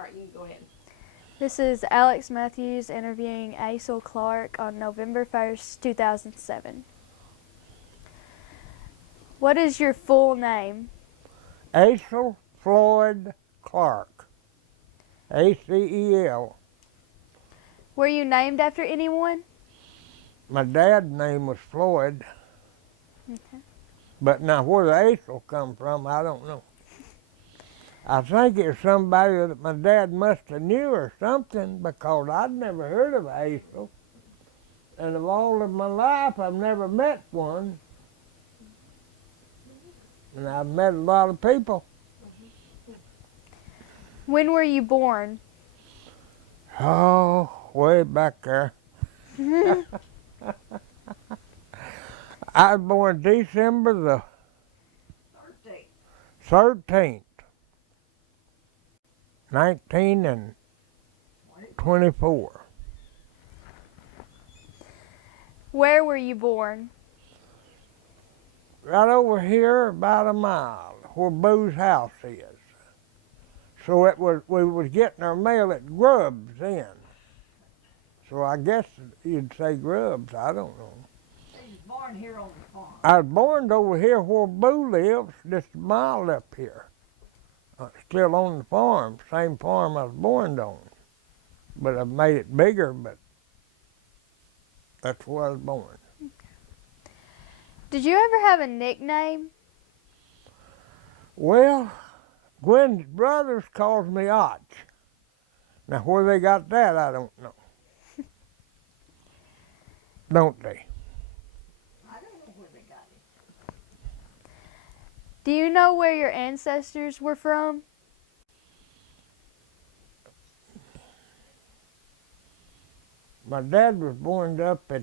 right, you can go ahead. This is Alex Matthews interviewing Acel Clark on November 1st, 2007. What is your full name? Acel Floyd Clark. A-C-E-L. Were you named after anyone? My dad's name was Floyd, Okay. but now where the Acel come from, I don't know. I think it's somebody that my dad must have knew or something, because I'd never heard of Acel. And of all of my life, I've never met one. And I've met a lot of people. When were you born? Oh, way back there. I was born December the 13th, 1924. Where were you born? Right over here, about a mile, where Boo's house is. So we was getting our mail at Grubbs then. So I guess you'd say Grubbs, I don't know. He was born here on the farm. I was born over here where Boo lives, just a mile up here. Still on the farm, same farm I was born on. But I've made it bigger, but that's where I was born. Did you ever have a nickname? Well, Gwen's brothers calls me Otch. Now where they got that, I don't know. Don't they? I don't know where they got it. Do you know where your ancestors were from? My dad was born up at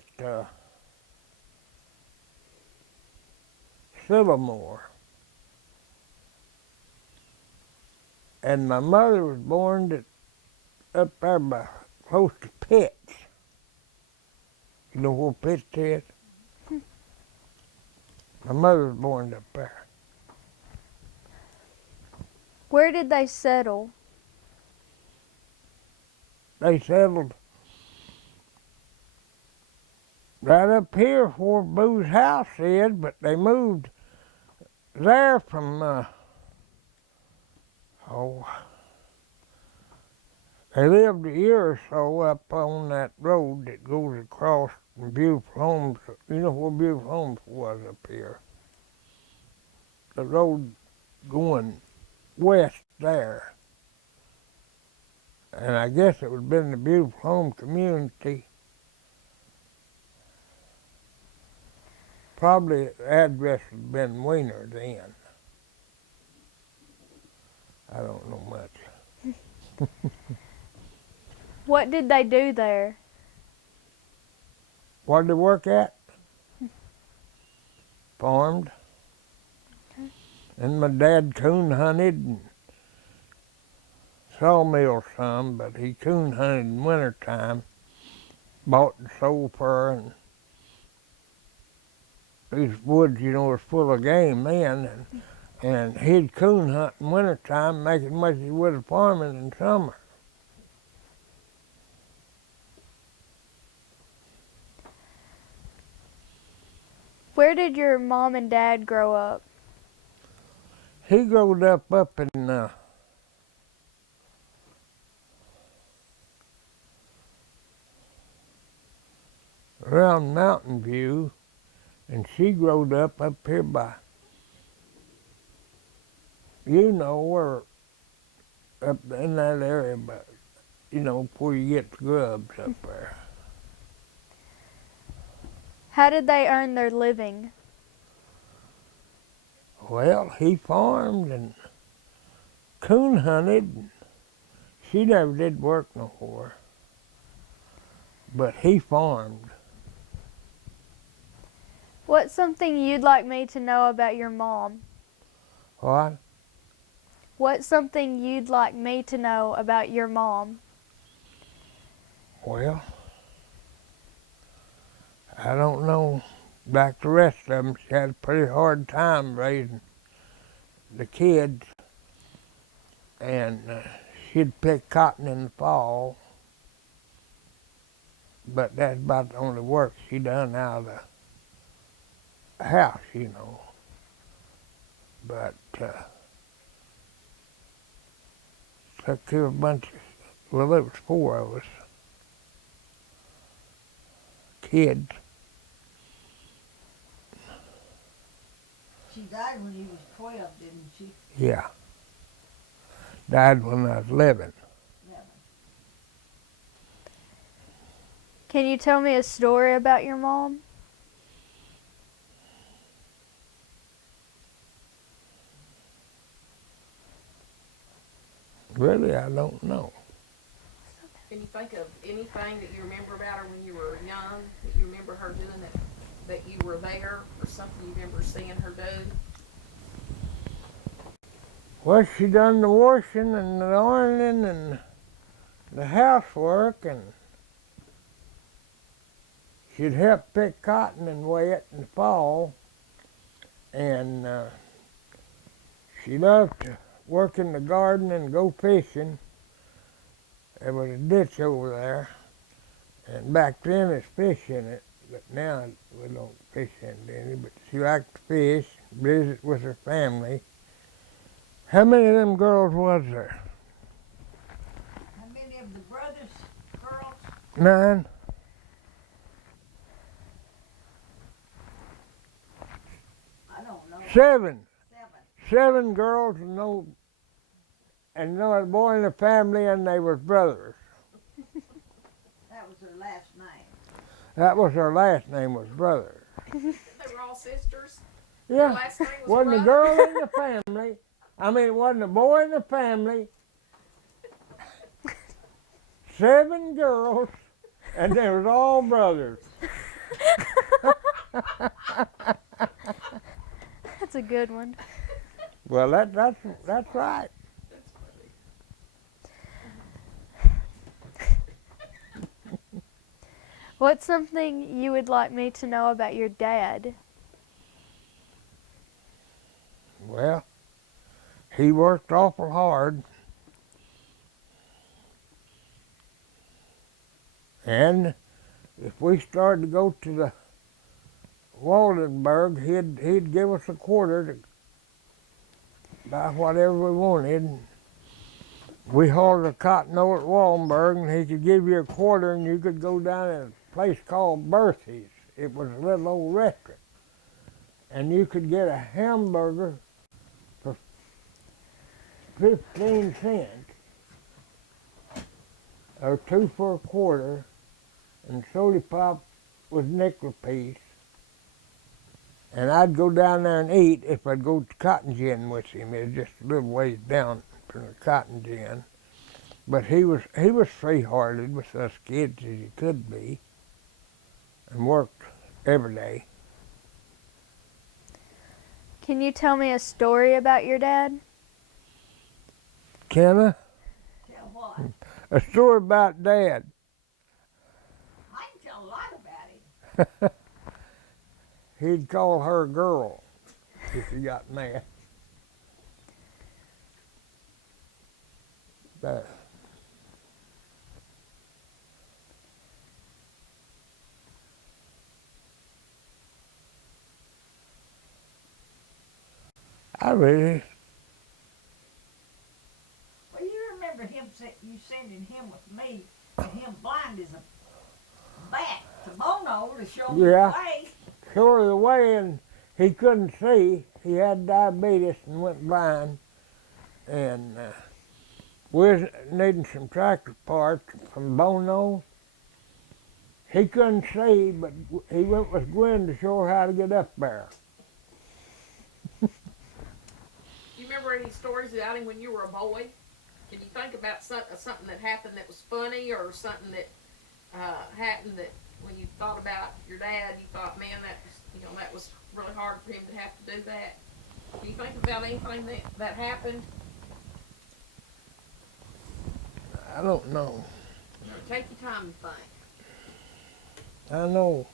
Silvermore. And my mother was born up there by close to Pitts. You know where Pitts is? My mother was born up there. Where did they settle? They settled right up here where Boo's house is, but they moved there from, they lived a year or so up on that road that goes across from Beautiful Homes. You know where Beautiful Homes was up here? The road going west there. And I guess it would have been the Beautiful Home community. Probably the address would have been Wiener then. I don't know much. What did they do there? What did they work at? Farmed. Okay. And my dad coon hunted and sawmill some, but he coon hunted in wintertime. Bought and sold fur, and these woods, you know, was full of game then, and he'd coon hunt in wintertime, make as much as he would of farming in summer. Where did your mom and dad grow up? He growed up in around Mountain View, and she growed up here by, you know, where up in that area, but you know, before you get to Grubbs up there. How did they earn their living? Well, he farmed and coon hunted. She never did work no more, but he farmed. What's something you'd like me to know about your mom? What? What's something you'd like me to know about your mom? Well, I don't know. Like the rest of them, she had a pretty hard time raising the kids, and she'd pick cotton in the fall, but that's about the only work she done out of the house, you know. But took care of a bunch of, well, there was 4 of us, kids. She died when you was 12, didn't she? Yeah. Died when I was 11. 11. Can you tell me a story about your mom? Really, I don't know. Can you think of anything that you remember about her when you were young, that you remember her doing that you were there, or something you remember seeing her do? Well, she done the washing and the ironing and the housework, and she'd help pick cotton and weigh it in the fall. And she loved to work in the garden and go fishing. There was a ditch over there, and back then there's fish in it, but now we don't fish in it any. But she liked to fish, visit with her family. How many of them girls was there? How many of the brothers, girls? 9? I don't know. 7. 7. 7 girls and no other boy in the family, and they was brothers. That was her last name. That was her last name, was brothers. They were all sisters. Her Yeah, last name was wasn't a Brother. girl in the family. I mean, it wasn't a boy in the family. 7 girls, and they was all brothers. That's a good one. Well, that's right. That's funny. What's something you would like me to know about your dad? Well, he worked awful hard, and if we started to go to the Waldenburg, he'd give us a quarter to buy whatever we wanted. We hauled the cotton over at Waldenburg, and he could give you a quarter, and you could go down to a place called Bertie's. It was a little old restaurant, and you could get a hamburger for 15 cents, or 2 for a quarter, and soda pop was nickel apiece. And I'd go down there and eat if I'd go to cotton gin with him. It was just a little ways down from the cotton gin. But he was free-hearted with us kids as he could be, and worked every day. Can you tell me a story about your dad? Can I? Tell what? A story about Dad. I can tell a lot about him. He'd call her girl if he got mad. I really, Well, you remember you sending him with me, and him blind as a bat to Bono to show me Yeah. the way. showed her the way, and he couldn't see. He had diabetes and went blind. And we was needing some tractor parts from Bono. He couldn't see, but he went with Gwen to show her how to get up there. You remember any stories about him when you were a boy? Can you think about something that happened that was funny, or something that happened that when you thought about your dad, you thought, man, that was really hard for him to have to do that? Can you think about anything that happened? I don't know. Take your time and think. I know.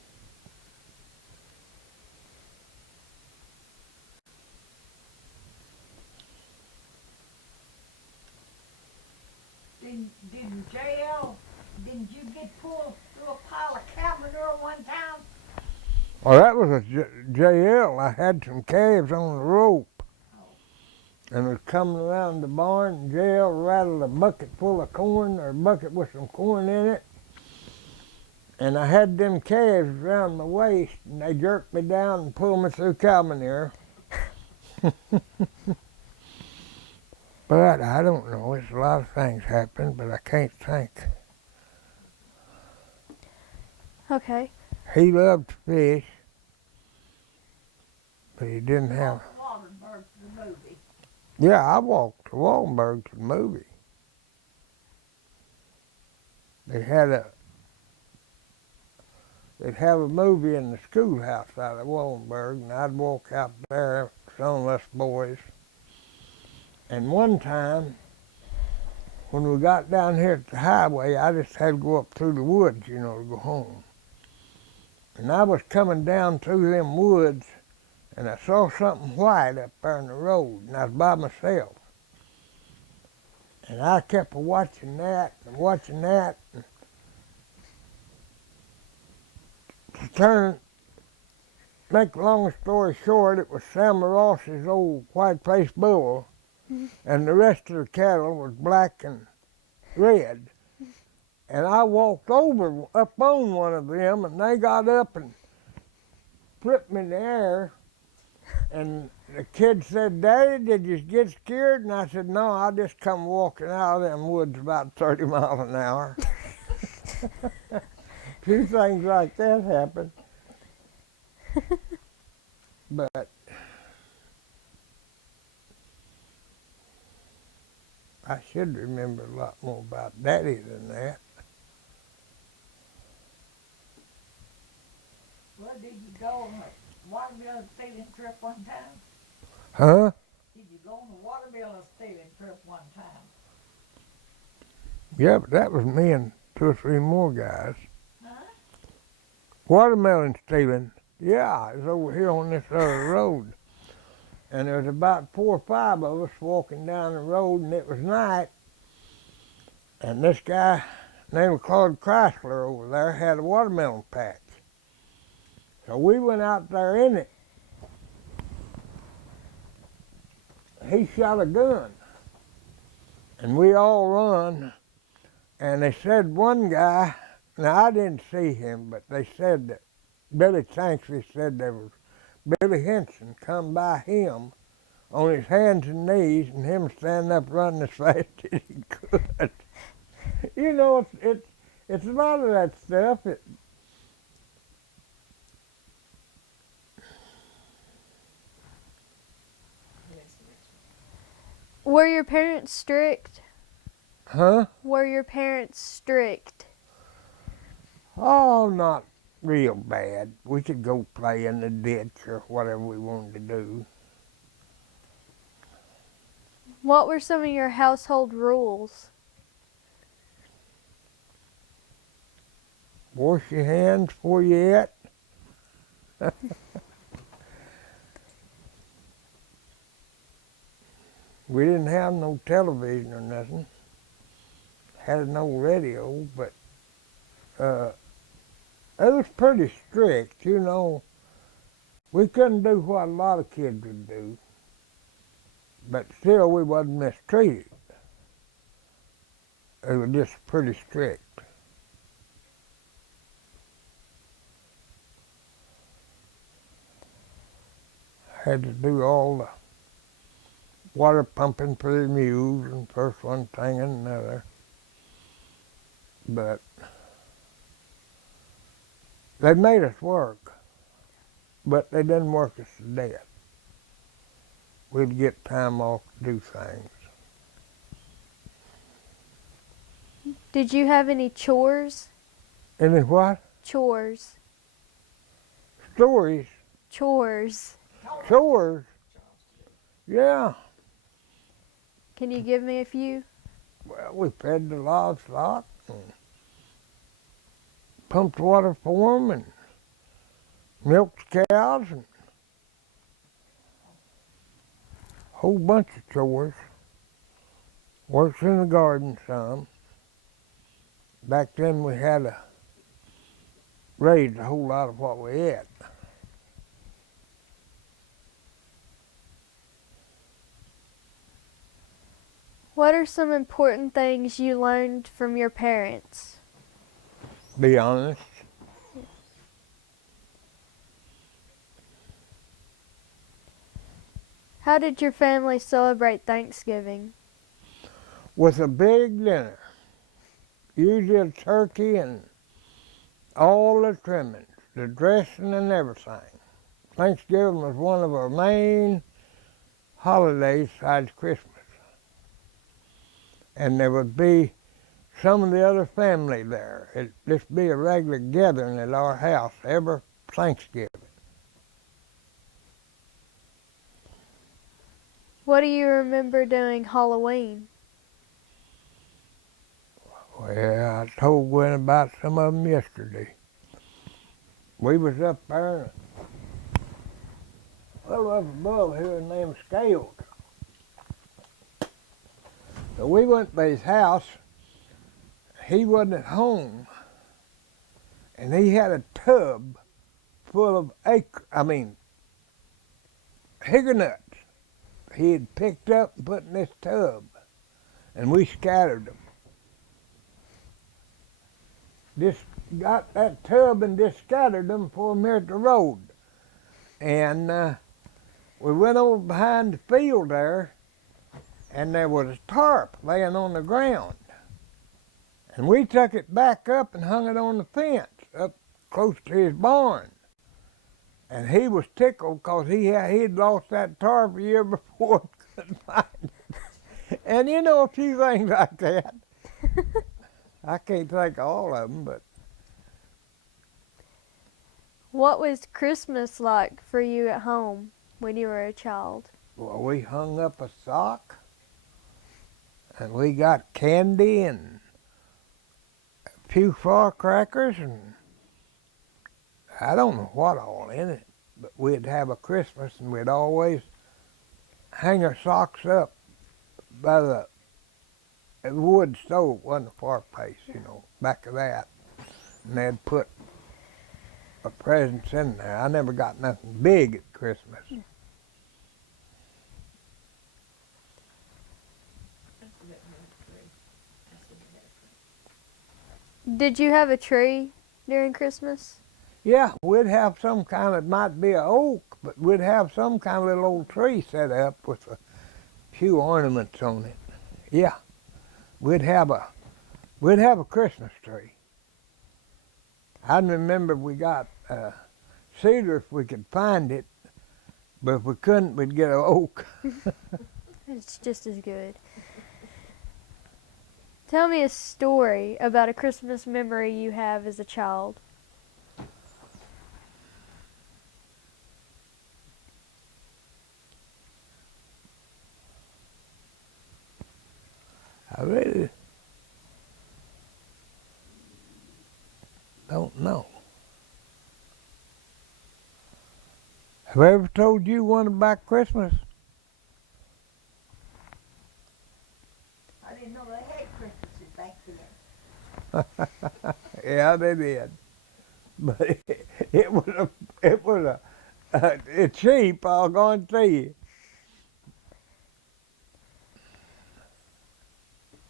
didn't JL, didn't you get pulled through a pile of cow manure one time? Well, that was a JL. I had some calves on the rope and was coming around the barn, and JL rattled a bucket full of corn, or a bucket with some corn in it. And I had them calves around my waist, and they jerked me down and pulled me through cow manure. But I don't know. It's a lot of things happen, but I can't think. Okay. He loved to fish, but he didn't have. Waldenburg to the movie. Yeah, I walked to Waldenburg to the movie. They'd have a movie in the schoolhouse out of Waldenburg, and I'd walk out there, some of us boys. And one time, when we got down here at the highway, I just had to go up through the woods, you know, to go home. And I was coming down through them woods, and I saw something white up there in the road, and I was by myself. And I kept watching that and watching that. And to make a long story short, it was Sam Ross's old white-faced bull, and the rest of the cattle was black and red. And I walked up on one of them, and they got up and flipped me in the air. And the kid said, "Daddy, did you get scared?" And I said, "No, I just come walking out of them woods about 30 miles an hour." A few things like that happen. But I should remember a lot more about Daddy than that. Well, did you go on a watermelon stealing trip one time? Huh? Did you go on a watermelon stealing trip one time? Yeah, but that was me and 2 or 3 more guys. Huh? Watermelon stealing. Yeah, it was over here on this other road. And there was about 4 or 5 of us walking down the road, and it was night. And this guy named Claude Chrysler over there had a watermelon patch. So we went out there in it. He shot a gun. And we all run. And they said one guy, now I didn't see him, but they said that Billy Tanksy said there was Billy Henson come by him on his hands and knees, and him standing up running as fast as he could. You know, it's a lot of that stuff. Were your parents strict? Huh? Were your parents strict? Oh, not real bad. We could go play in the ditch or whatever we wanted to do. What were some of your household rules? Wash your hands before you eat. We didn't have no television or nothing. Had no radio, but it was pretty strict, you know. We couldn't do what a lot of kids would do, but still we wasn't mistreated. It was just pretty strict. Had to do all the water pumping for the mules, and first one thing and another. But they made us work, but they didn't work us to death. We'd get time off to do things. Did you have any chores? Any what? Chores. Stories? Chores. Chores? Yeah. Can you give me a few? Well, we fed the livestock and pumped water for them and milked cows and a whole bunch of chores. Worked in the garden some. Back then we had to raise a whole lot of what we ate. What are some important things you learned from your parents? Be honest. How did your family celebrate Thanksgiving? With a big dinner. Usually a turkey and all the trimmings, the dressing and everything. Thanksgiving was one of our main holidays besides Christmas. And there would be some of the other family there. It'd just be a regular gathering at our house every Thanksgiving. What do you remember doing Halloween? Well, I told Gwen about some of them yesterday. We was up there, well up above here, named Scales. So we went to his house. He wasn't at home, and he had a tub full of hickory nuts. He had picked up and put in this tub, and we scattered them. Just got that tub and just scattered them for them here at the road. And we went over behind the field there, and there was a tarp laying on the ground. And we took it back up and hung it on the fence up close to his barn. And he was tickled because he'd lost that tarp a year before and couldn't find it. And you know, a few things like that. I can't think of all of them, but What was Christmas like for you at home when you were a child? well, we hung up a sock, and we got candy and a few firecrackers, and I don't know what all in it, but we'd have a Christmas, and we'd always hang our socks up by the wood stove, wasn't a fireplace, back of that, and they'd put a presents in there. I never got nothing big at Christmas. Did you have a tree during Christmas? Yeah, we'd have some kind of, might be an oak, but we'd have some kind of little old tree set up with a few ornaments on it. Yeah, we'd have a Christmas tree. I remember we got cedar if we could find it, but if we couldn't, we'd get an oak. It's just as good. Tell me a story about a Christmas memory you have as a child. I really don't know. Have I ever told you one about Christmas? I didn't know they had Christmases back then. Yeah, they did. But it was it's cheap, I'll guarantee you.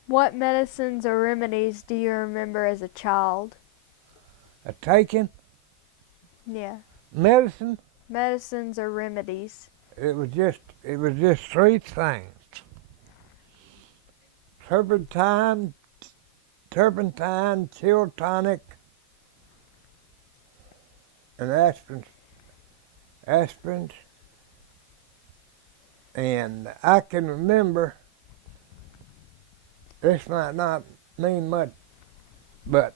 What medicines or remedies do you remember as a child? Taking Yeah. medicine, Medicines or remedies. it was just three things. Turpentine, chill tonic, and aspirins. And I can remember, this might not mean much, but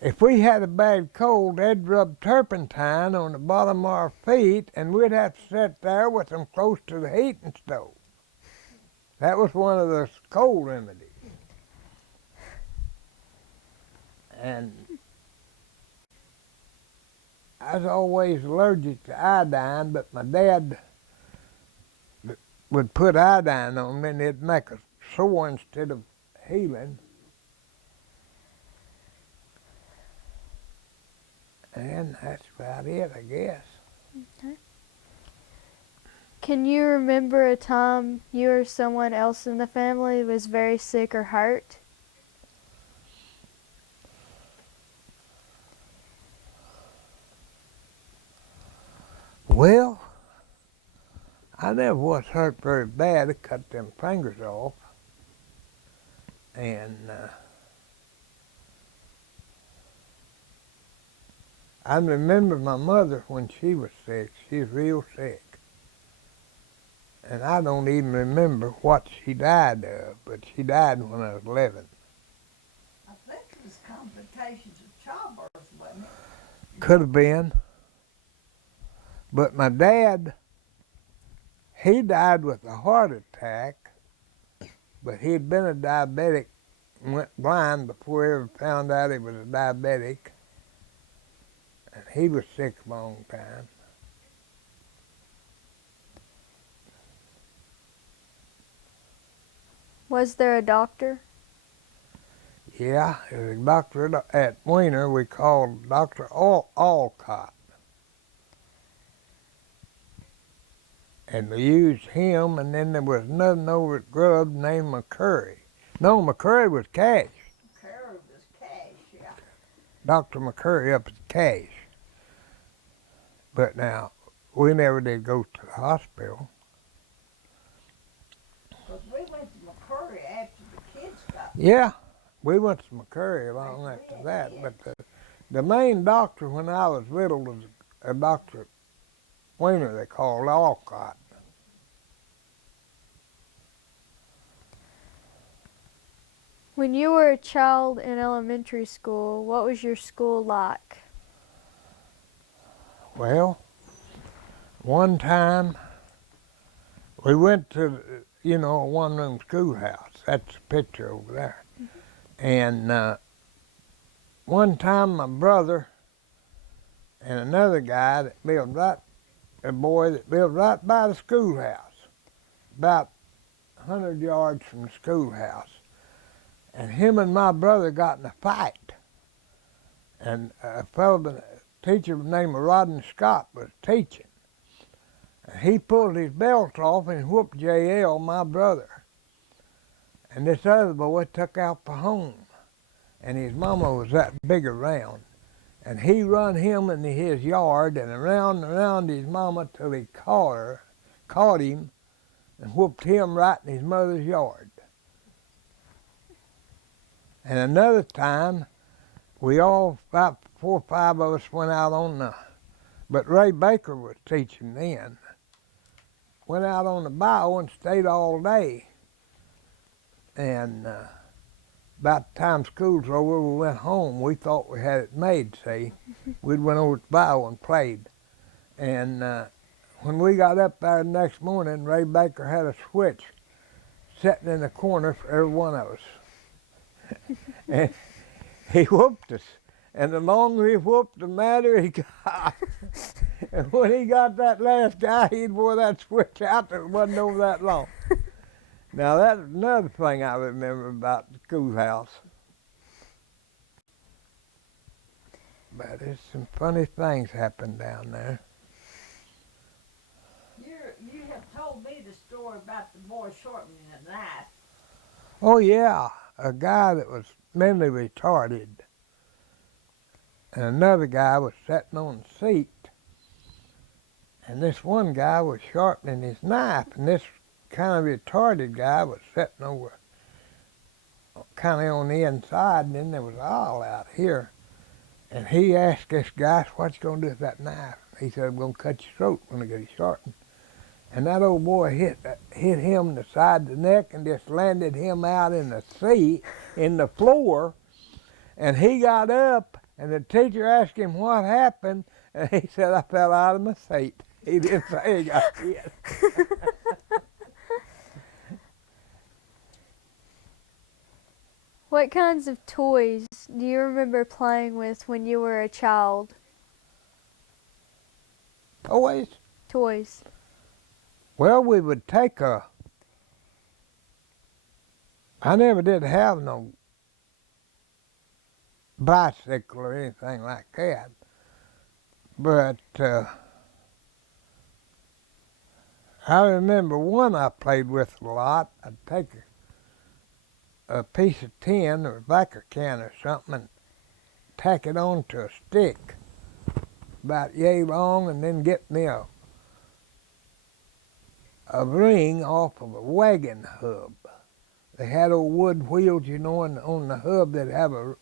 if we had a bad cold, they'd rub turpentine on the bottom of our feet, and we'd have to sit there with them close to the heating stove. That was one of the cold remedies. And I was always allergic to iodine, but my dad would put iodine on me, and it'd make us sore instead of healing. And that's about it, I guess. Can you remember a time you or someone else in the family was very sick or hurt? Well, I never was hurt very bad. I cut them fingers off. And I remember my mother when she was sick. She was real sick. And I don't even remember what she died of, but she died when I was 11. I think it was complications of childbirth, wasn't it? Could have been. But my dad, he died with a heart attack, but he'd been a diabetic and went blind before he ever found out he was a diabetic. And he was sick a long time. Was there a doctor? Yeah, there was a doctor at Wiener we called Dr. Alcott. And we used him, and then there was another over at Grub named McCurry. No, McCurry was Cash. Carol was Cash, yeah. Dr. McCurry up at Cash. But now, we never did go to the hospital. Because we went to McCurry after the kids got Yeah, we went to McCurry long Right, after yeah, that. yeah. But the main doctor when I was little was a Dr. Wiener they called Alcott. When you were a child in elementary school, what was your school like? Well, one time we went to, a one-room schoolhouse. That's the picture over there. And one time my brother and another guy that lived a boy that lived right by the schoolhouse, about 100 yards from the schoolhouse. And him and my brother got in a fight. And a teacher named Rodney Scott was teaching. And he pulled his belt off and whooped J.L., my brother. And this other boy took out for home. And his mama was that big around. And he run him into his yard and around and around his mama till he caught him, and whooped him right in his mother's yard. And another time, we all, about 4 or 5 of us went out but Ray Baker was teaching then. Went out on the bayou and stayed all day. And about the time school's over, we went home. We thought we had it made, see. We'd went over to the bayou and played. And when we got up there the next morning, Ray Baker had a switch sitting in the corner for every one of us. And he whooped us. And the longer he whooped, the madder he got. And when he got that last guy, he'd wore that switch out that wasn't over that long. Now, that's another thing I remember about the schoolhouse. But there's some funny things happen down there. You have told me the story about the boy shortening a knife. Oh, yeah, a guy that was mentally retarded. And another guy was sitting on the seat. And this one guy was sharpening his knife. And this kind of retarded guy was sitting over kind of on the inside. And then there was an aisle out here. And he asked this guy, what you going to do with that knife? He said, I'm going to cut your throat when I get it sharpened. And that old boy hit him in the side of the neck and just landed him out in the seat, in the floor. And he got up, and the teacher asked him what happened, and he said, I fell out of my seat. He didn't say he got hit. What kinds of toys do you remember playing with when you were a child? Toys? Toys. Well, we would take I never did have no bicycle or anything like that. But I remember one I played with a lot. I'd take a piece of tin or a tobacco can or something and tack it onto a stick about yay long, and then get me a ring off of a wagon hub. They had old wood wheels, you know, and on the hub they'd have a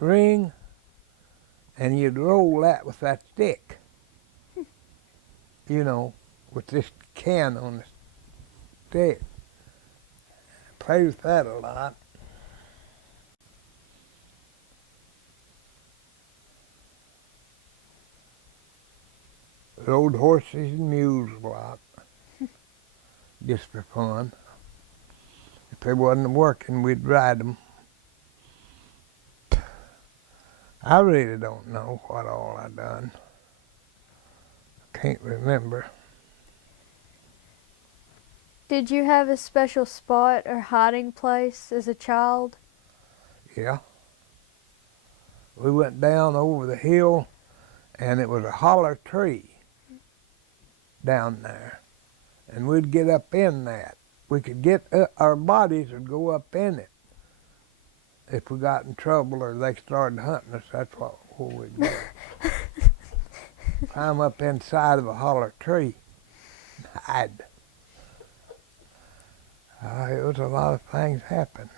ring, and you'd roll that with that stick, you know, with this can on the stick. Play with that a lot. Rode horses and mules a lot, just for fun. If they wasn't working, we'd ride them. I really don't know what all I done. Can't remember. Did you have a special spot or hiding place as a child? Yeah. We went down over the hill, and it was a holler tree down there, and we'd get up in that. We could get our bodies would go up in it. If we got in trouble or they started hunting us, that's where we'd go. Climb up inside of a holler tree and hide. It was a lot of things happened.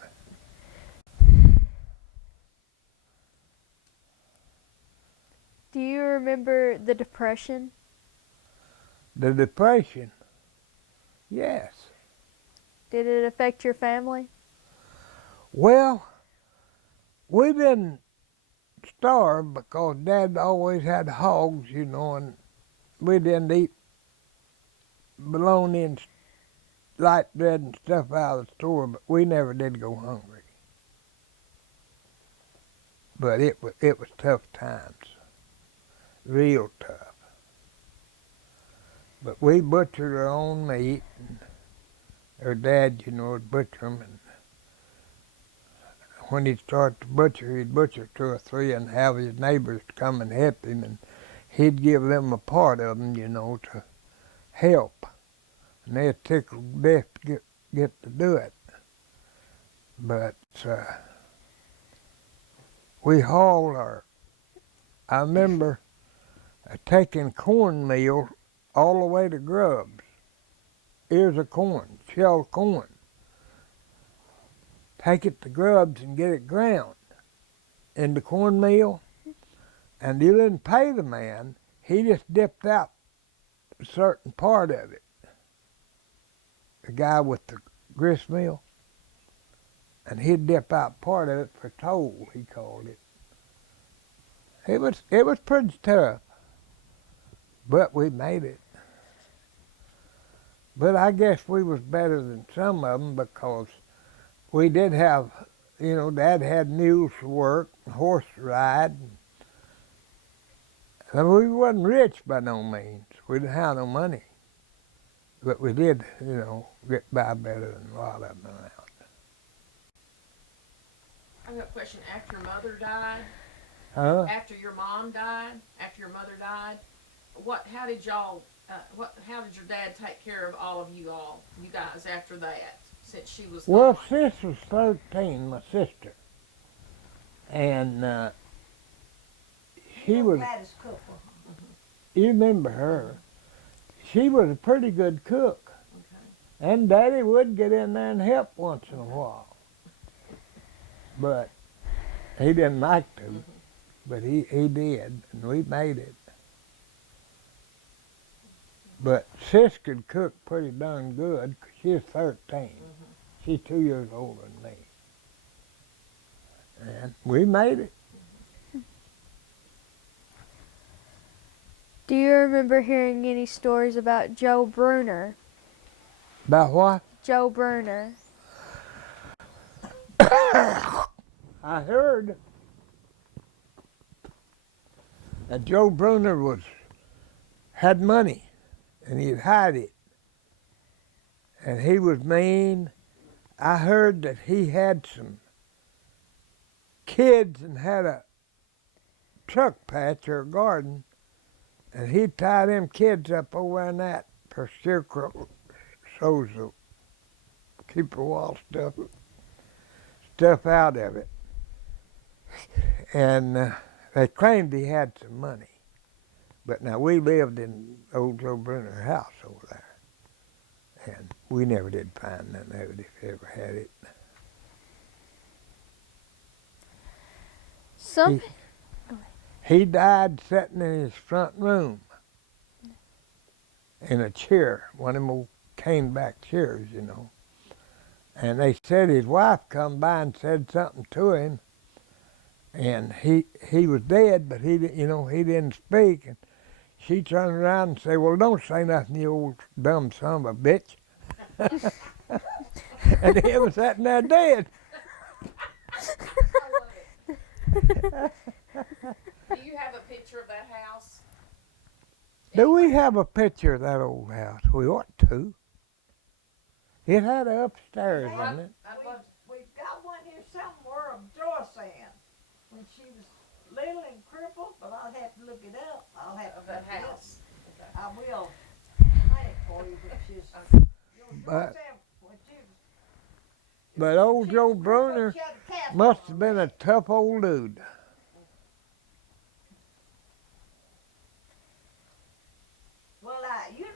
Do you remember the Depression? The Depression, yes. Did it affect your family? Well, we didn't starve because Dad always had hogs, you know, and we didn't eat bologna and light bread and stuff out of the store, but we never did go hungry. But it was tough times, real tough. But we butchered our own meat, and our dad, you know, would butcher them, and when he'd start to butcher, he'd butcher 2 or 3 and have his neighbors come and help him, and he'd give them a part of them, you know, to help. And they'd tickle to death to get to do it. But we hauled I remember taking cornmeal all the way to Grubs. Ears of corn, shelled corn. Take it to Grubs and get it ground into cornmeal. And you didn't pay the man. He just dipped out a certain part of it. The guy with the grist mill. And he'd dip out part of it for toll, he called it. It was pretty tough. But we made it. But I guess we was better than some of them because we did have, you know, Dad had mules to work, horse to ride. And we wasn't rich by no means. We didn't have no money. But we did, you know, get by better than a lot of them around. I got a question. After your mother died, Huh? after your mom died, after your mother died, how did y'all, how did your dad take care of you guys after that, since she was Well, gone? sis was 13, my sister. And she was, Gladys Cooper. you remember her, she was a pretty good cook. Okay. And Daddy would get in there and help once in a while. But he didn't like to. But he did, and we made it. But Sis could cook pretty darn good, 'cause she was 13. She's 2 years older than me. And we made it. Do you remember hearing any stories about Joe Bruner? About what? Joe Bruner. I heard that Joe Bruner had money, and he'd hide it. And he was mean. I heard that he had some kids and had a truck patch or a garden, And he'd tie them kids up over in that for scarecrow shows to keep the wall stuff out of it. And they claimed he had some money. But now we lived in old Joe Bruner's house over there. And we never did find none of it if he ever had it. Some He died sitting in his front room in a chair, one of them old cane back chairs, you know. And they said his wife come by and said something to him, and he was dead, but he didn't speak. And she turned around and said, "Well, don't say nothing, you old dumb son of a bitch." And he was sitting there dead. Do you have a picture of that house? Do we have a picture of that old house? We ought to. It had an upstairs in it. We've got one here somewhere of Joyce Ann when she was little and crippled, but I'll have to look it up. I'll have to Of that look it up. house. Okay. I will find it for you, but she's. But- Joyce Ann, when she was. But old she Joe was crippled, Bruner she had a cast must on have her been a back. tough old dude. Well,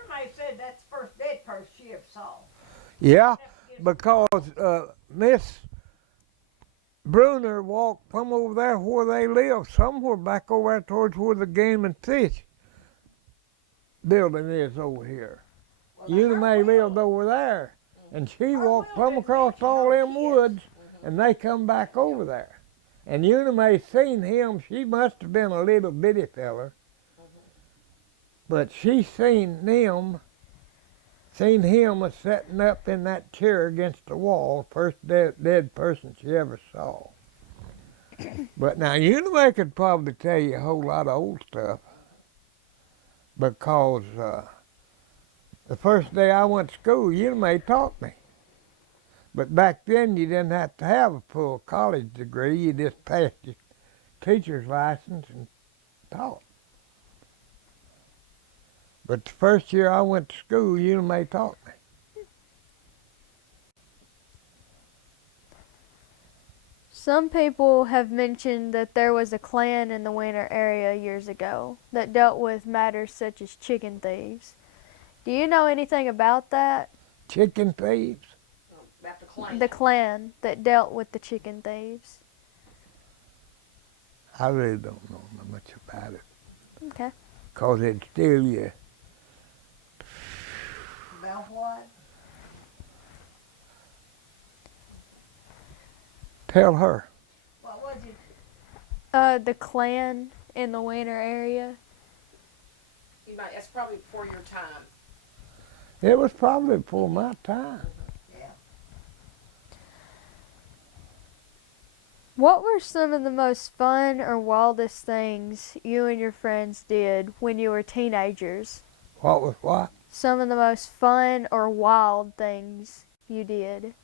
May said that's the first dead person she ever saw. Yeah, because Miss Bruner walked from over there where they live, somewhere back over there towards where the game and fish building is over here. Well, Una her May will- lived over there, and she Her walked will from didn't across mention all no them kids. woods, and they come back over there. And Una May seen him. She must have been a little bitty feller, but she seen him a sitting up in that chair against the wall, first dead person she ever saw. But now Una May could probably tell you a whole lot of old stuff, because the first day I went to school, Una May taught me. But back then you didn't have to have a full college degree. You just passed your teacher's license and taught. But the first year I went to school, Una May taught me. Some people have mentioned that there was a clan in the Winter area years ago that dealt with matters such as chicken thieves. Do you know anything about that? Chicken thieves? About the clan. The clan that dealt with the chicken thieves. I really don't know much about it. Okay. Because it'd steal you. About what? Tell her. What was it? The clan in the Winter area. That's probably before your time. It was probably before my time. Yeah. What were some of the most fun or wildest things you and your friends did when you were teenagers? What was what? Some of the most fun or wild things you did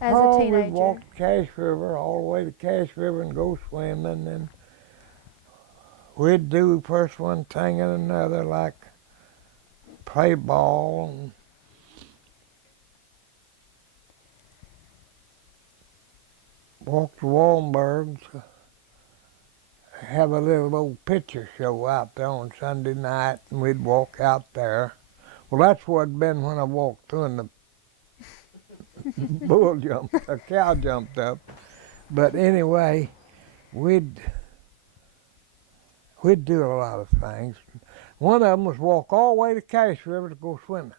as a teenager. We'd walk to Cache River, all the way to Cache River and go swimming, and we'd do first one thing and another, like play ball and walk to Wallenberg's, have a little old picture show out there on Sunday night, and we'd walk out there. Well, that's what it'd been when I walked through and the bull jumped, a cow jumped up. But anyway, we'd do a lot of things. One of them was walk all the way to Cache River to go swimming.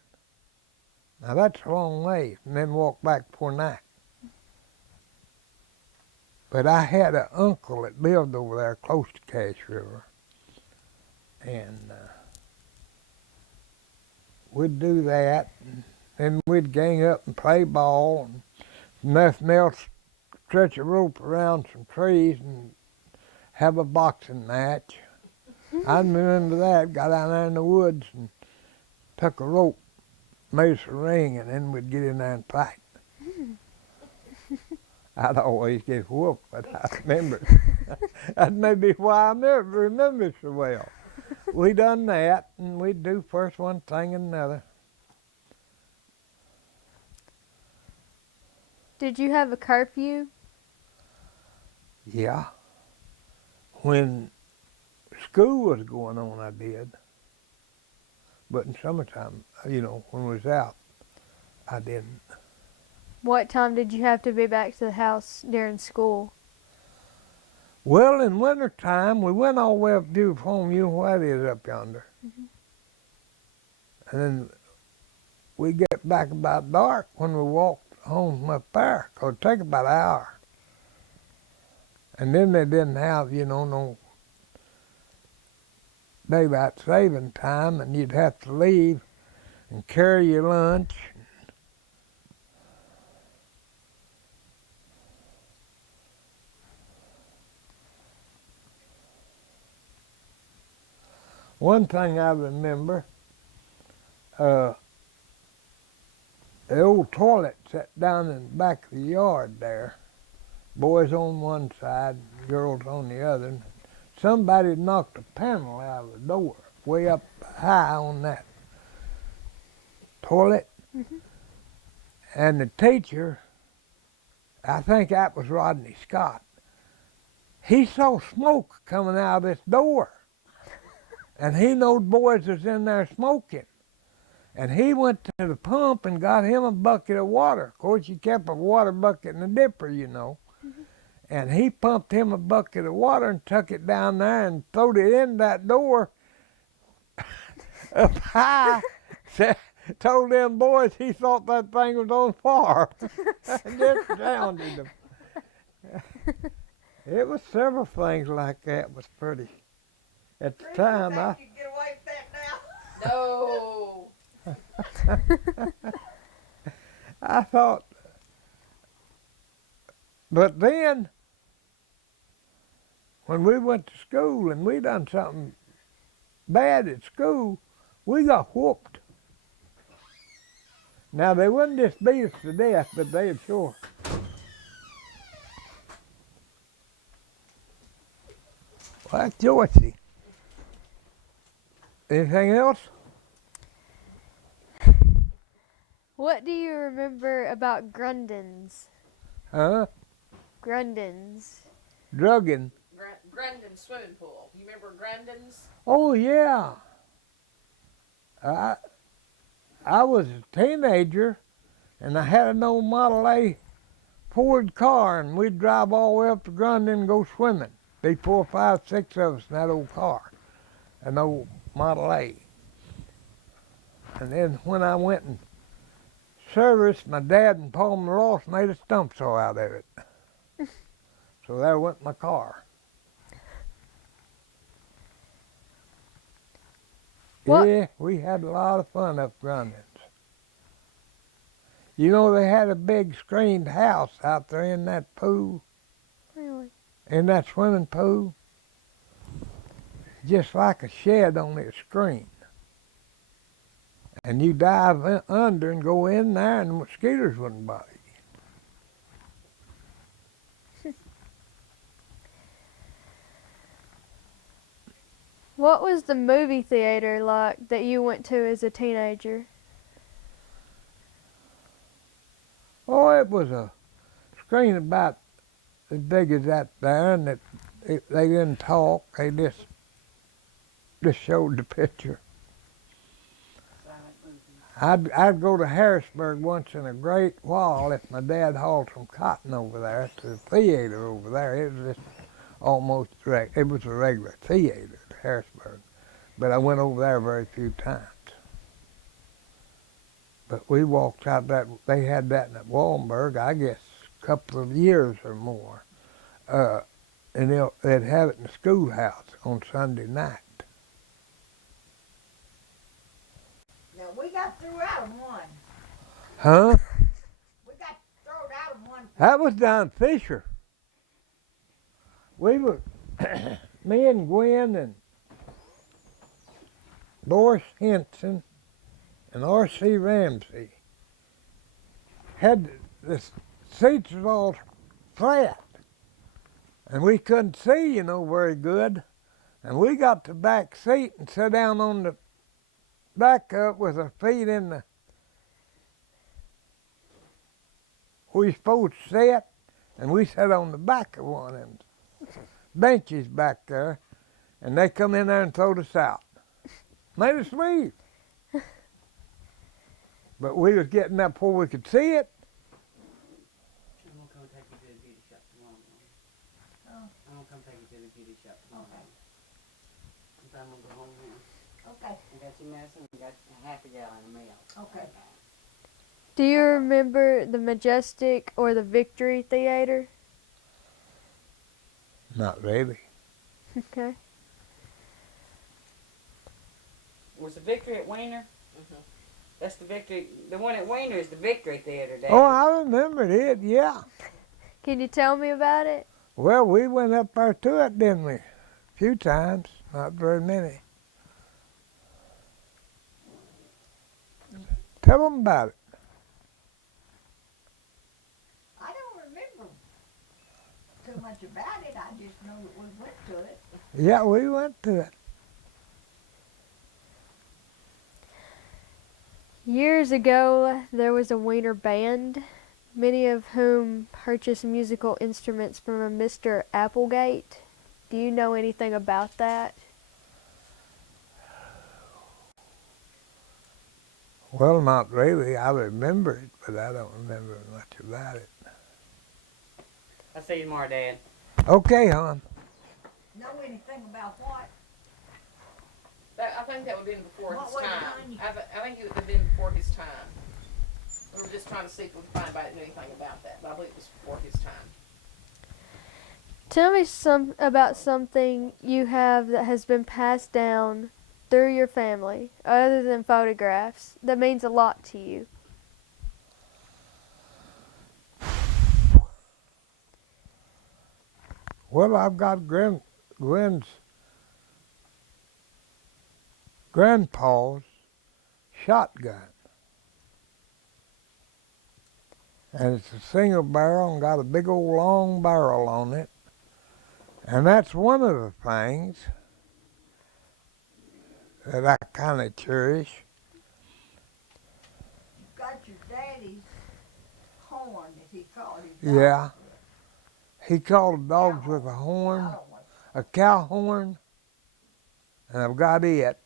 Now that's a long way, and then walk back before night. But I had an uncle that lived over there close to Cache River, and we'd do that, and then we'd gang up and play ball, and nothing else, stretch a rope around some trees and have a boxing match. I'd been into that, got out there in the woods and took a rope, made us a ring, and then we'd get in there and fight. I'd always get whooped, but I remember. That may be why I never remember so well. we done that, and we'd do first one thing and another. Did you have a curfew? Yeah. When school was going on, I did. But in summertime, when we was out, I didn't. What time did you have to be back to the house during school? Well, in wintertime, we went all the way up to home. You know what it is up yonder. And then we get back about dark when we walked home from up there. 'Cause it'd take about an hour. And then they didn't have, no daylight saving time, and you'd have to leave and carry your lunch. One thing I remember, the old toilet sat down in the back of the yard there. Boys on one side, girls on the other. And somebody knocked a panel out of the door way up high on that toilet. And the teacher, I think that was Rodney Scott, he saw smoke coming out of this door. And he knowed boys was in there smoking. And he went to the pump and got him a bucket of water. Of course, you kept a water bucket in a dipper, And he pumped him a bucket of water and took it down there and throwed it in that door up high. Told them boys he thought that thing was on fire. Just drowned them. It was several things like that was pretty. At the time, You think you can get away with that now? No. I thought, but then when we went to school and we done something bad at school, we got whooped. Now they wouldn't just beat us to death, but they'd sure. Well, that's Joycey. Anything else? What do you remember about Grundens? Huh? Grundens. Drugging. Grundon's swimming pool. You remember Grundon's? Oh yeah. I was a teenager, and I had an old Model A Ford car, and we'd drive all the way up to Grundon and go swimming. Be 4, 5, 6 of us in that old car, an old Model A. And then when I went and serviced, my dad and Palmer Ross made a stump saw out of it. So there went my car. What? Yeah, we had a lot of fun up Grundon's. You know, they had a big screened house out there in that pool, Really? in that swimming pool. Just like a shed on its screen. And you dive under and go in there and the mosquitoes wouldn't bite you. What was the movie theater like that you went to as a teenager? Oh, it was a screen about as big as that there, and they didn't talk. They just showed the picture. I'd go to Harrisburg once in a great while if my dad hauled some cotton over there to the theater over there. It was just almost it was a regular theater at Harrisburg, but I went over there very few times. But we walked out that, they had that in Wallenberg, I guess, a couple of years or more. And they'd have it in the schoolhouse on Sunday night. Now, we got threw out of one. Huh? We got thrown out of one. That was down Fisher. We were, me and Gwen and Boris Henson and R.C. Ramsey had the seats was all flat, and we couldn't see, very good. And we got the back seat and sat down on the back up with our feet in the where you're supposed to sit, and we sat on the back of one of them benches back there, and they come in there and throwed us out. Made us leave. But we was getting up before we could see it. I'm gonna come take you to the beauty shop tomorrow morning. Oh. I'm gonna come take you to the beauty shop tomorrow Okay. morning. I'm gonna go home now. Okay. I got your medicine, I got a half a gallon of milk. Okay. Do you remember the Majestic or the Victory Theater? Not really. Okay. Was the Victory at Wiener? Mhm. That's the Victory. The one at Wiener is the Victory Theater, Dad. Oh, I remembered it, yeah. Can you tell me about it? Well, we went up there to it, didn't we? A few times, not very many. Tell them about it. I don't remember too much about it. I just know that we went to it. Yeah, we went to it. Years ago, there was a Wiener band, many of whom purchased musical instruments from a Mr. Applegate. Do you know anything about that? Well, not really. I remember it, but I don't remember much about it. I'll see you tomorrow, Dad. Okay, hon. Know anything about what? I think that would have been before What his would have time. done you? I think it would have been before his time. We were just trying to see if we could find anybody that knew anything about that, but I believe it was before his time. Tell me about something you have that has been passed down through your family, other than photographs, that means a lot to you. Well, I've got Gwen's grandpa's shotgun. And it's a single barrel and got a big old long barrel on it. And that's one of the things that I kind of cherish. You've got your daddy's horn that he called his dog. Yeah. He called dogs with a horn, Cow horn. a cow horn, and I've got it.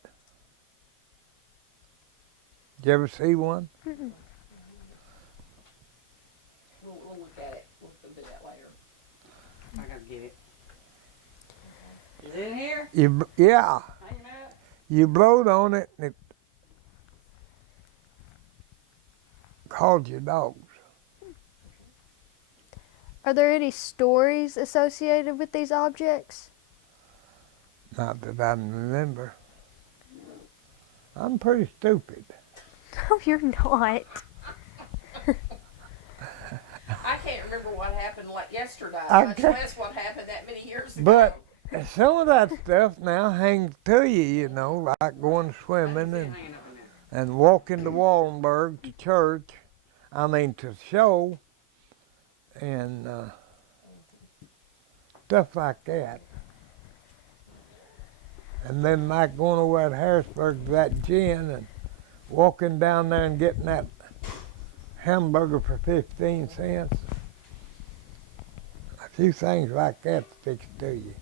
Did you ever see one? We'll look at it. We'll do that later. I gotta get it. Is it in here? Yeah. Hanging out? You blowed on it and it called your dogs. Are there any stories associated with these objects? Not that I can remember. I'm pretty stupid. No, you're not. I can't remember what happened like yesterday, I much can't- less what happened that many years ago. But some of that stuff now hangs to you, you know, like going swimming and, Hanging up in there. and walking to Wallenberg to church, to show, and stuff like that. And then like going over at Harrisburg to that gin and walking down there and getting that hamburger for 15 cents. A few things like that sticks to you.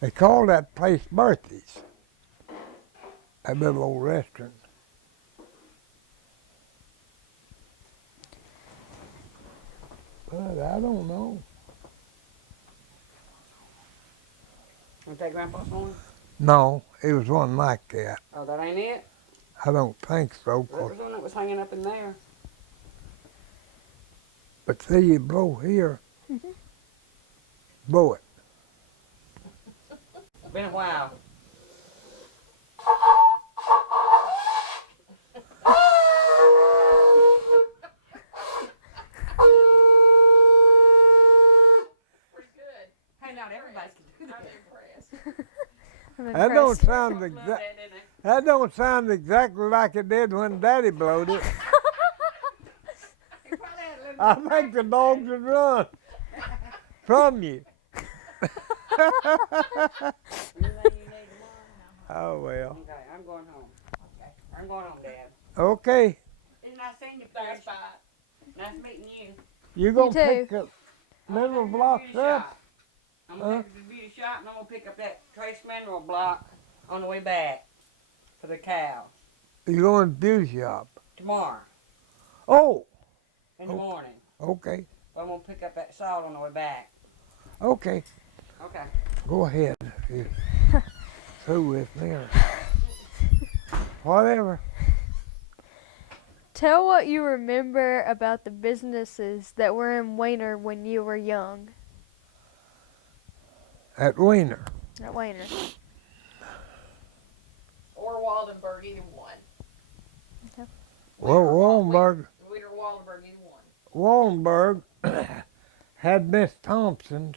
They call that place Bertie's, that little old restaurant. But I don't know. Was that Grandpa's horn? No, it was one like that. Oh, that ain't it? I don't think so. That was one that was hanging up in there. But see, you blow here, blow it. Been a while. Pretty good. Hey, not everybody can do I'm that. impressed. I'm That don't impressed. sound Love exact. that, didn't they? That don't sound exactly like it did when Daddy blowed it. He probably had a little I think the dogs would run from you. Everything you need tomorrow? Oh, well. Okay, I'm going home. Okay. I'm going home, Dad. Okay. It's nice seeing you, There's Fish. Spot. Nice meeting you. You gonna too. pick up I'm mineral gonna blocks go to the beauty up? shop. I'm gonna take it to the beauty shop and I'm gonna pick up that trace mineral block on the way back for the cows You going to the beauty shop? tomorrow Oh, in the Okay. morning. okay. But I'm gonna pick up that salt on the way back. Okay. Okay. Go ahead if you're through with me or whatever. Tell what you remember about the businesses that were in Weiner when you were young. At Weiner. At Weiner. Or Waldenburg, either one. Well, Wiener or Waldenburg, either one. Wallenberg had Miss Thompson's,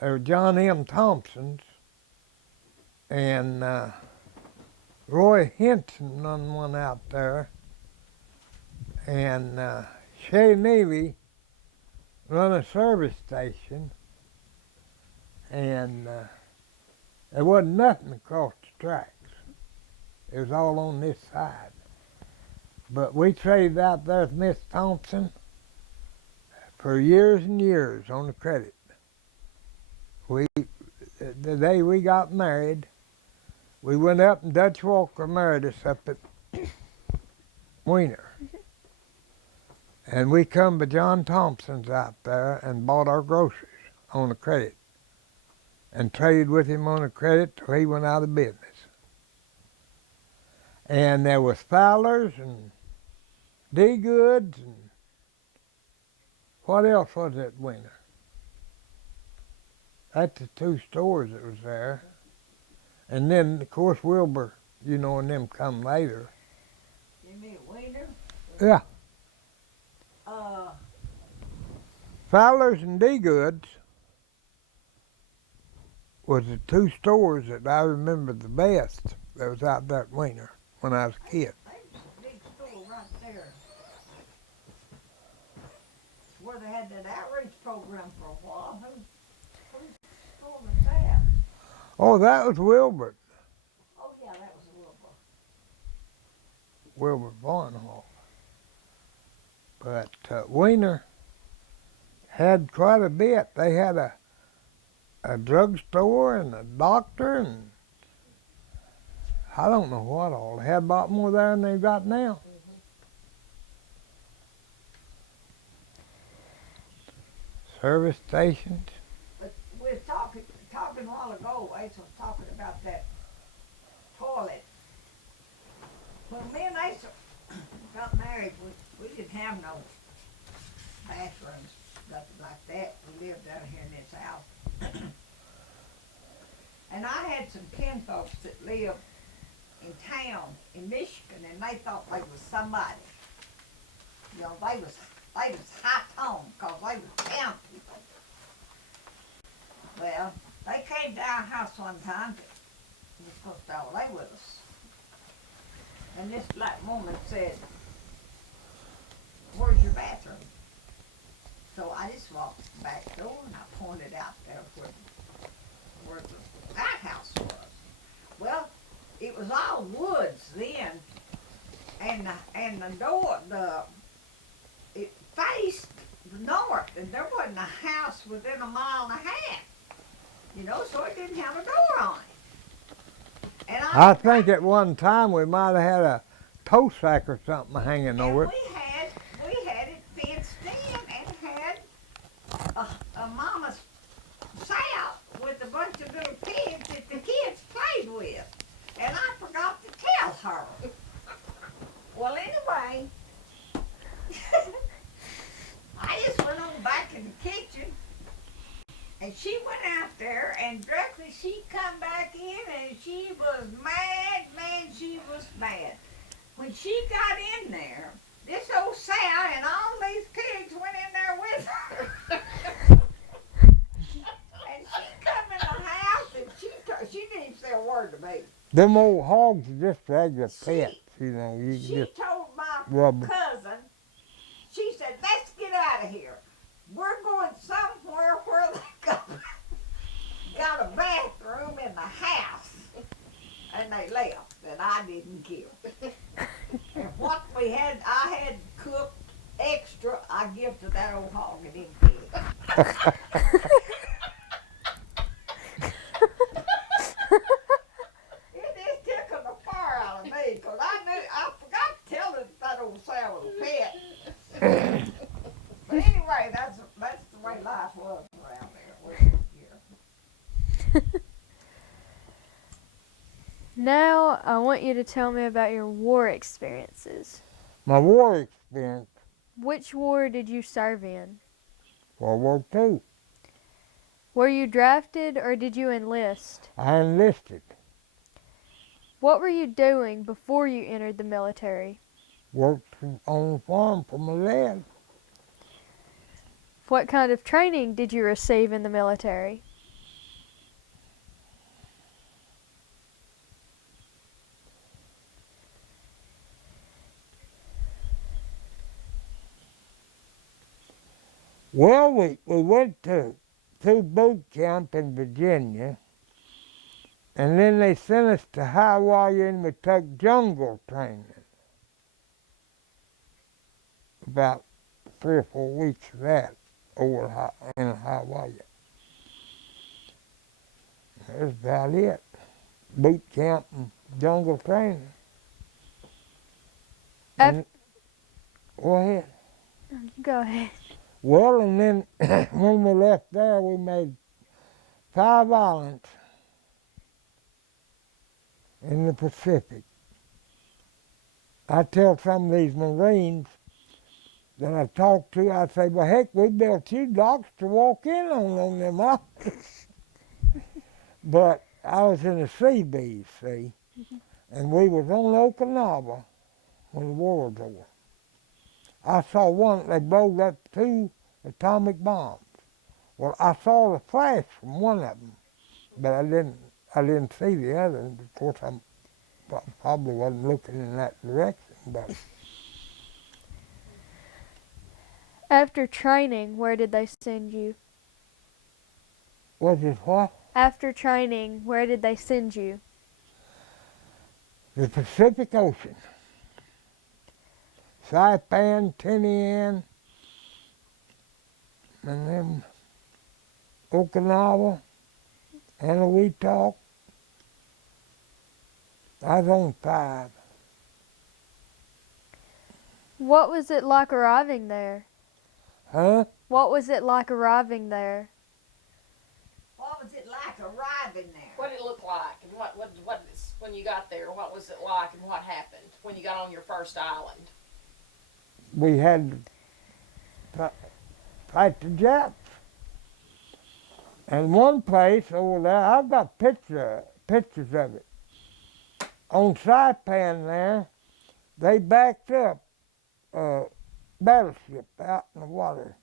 or John M. Thompson's, and Roy Henson run one out there, and Shea Navy run a service station, and there wasn't nothing across the tracks. It was all on this side. But we traded out there with Miss Thompson for years and years on the credit. The day we got married, we went up and Dutch Walker married us up at Weiner. And we come to John Thompson's out there and bought our groceries on the credit and traded with him on the credit till he went out of business. And there was Fowler's and D Goods and what else was at Weiner? That's the two stores that was there. And then, of course, Wilbur, you know, and them come later. You mean Wiener? Yeah, Uh, Fowler's and D Goods was the two stores that I remember the best that was out there at Weiner when I was a kid. there was a big store right there. Where they had that outreach program for a while. Whose store was that? Oh, that was Wilbur Oh yeah, that was Wilbur. Barnhall. But Weiner had quite a bit. They had a drugstore and a doctor and I don't know what all. They had a lot more there than they've got now. Service stations. But we were talking a while ago, Acel was talking about that toilet. When me and Acel got married, we didn't have no bathrooms, nothing like that. We lived down here in this house. And I had some kinfolks that lived in town in Michigan, and they thought they was somebody. You know, they was high tone because they was town people. Well, they came to our house one time. They was supposed to all lay with us. And this black woman said, "Where's your bathroom?" So I just walked to the back door and I pointed out there where the outhouse was. Well, it was all woods then, and the door, it faced the north, and there wasn't a house within a mile and a half. You know, so it didn't have a door on it. And I think at one time we might have had a tow sack or something hanging and over it. we had it fenced in and had a mama's sow with a bunch of little pigs that the kids played with. And I forgot to tell her. Well, anyway, I just went on back in the kitchen, and she went out there, and directly she come back in, and she was mad, man, she was mad. When she got in there, this old sow and all these pigs went in there with her. And she come in the house, and she didn't even say a word to me. Them old hogs are just regular pets, you know. You She just told my rub 'em. cousin, she said, "Let's get out of here. We're going somewhere where they go." when they left that I didn't kill. And what I had cooked extra, I give to that old hog and them pigs. It just tickled the fire out of me, because I forgot to tell it that old sow was a pet. But anyway, that's the way life was around there. Here. Now, I want you to tell me about your war experiences. My war experience, Which war did you serve in? World War II. Were you drafted or did you enlist? I enlisted. What were you doing before you entered the military? Worked on the farm for my dad. What kind of training did you receive in the military? Well, we went to boot camp in Virginia, and then they sent us to Hawaii and we took jungle training. About 3 or 4 weeks of that over in Hawaii. That was about it. Boot camp and jungle training. Af- Go ahead. Go ahead. Well, and then when we left there, we made 5 islands in the Pacific. I tell some of these Marines that I talk to, I say, well, heck, we built 2 docks to walk in on them islands. But I was in the Seabees, see, and we was on Okinawa when the war was over. I saw one, they blew up 2 atomic bombs. Well, I saw the flash from one of them, but I didn't see the other. Of course, I probably wasn't looking in that direction, but After training, where did they send you? was it what? After training, where did they send you? The Pacific Ocean. Saipan, Tinian, and then Okinawa, Eniwetok. I was on 5. What was it like arriving there? Huh? What was it like arriving there? What was it like arriving there? What did it look like, and when you got there? What was it like, and what happened when you got on your first island? We had to fight the Japs. And one place over there, I've got pictures of it. On Saipan there, they backed up a battleship out in the water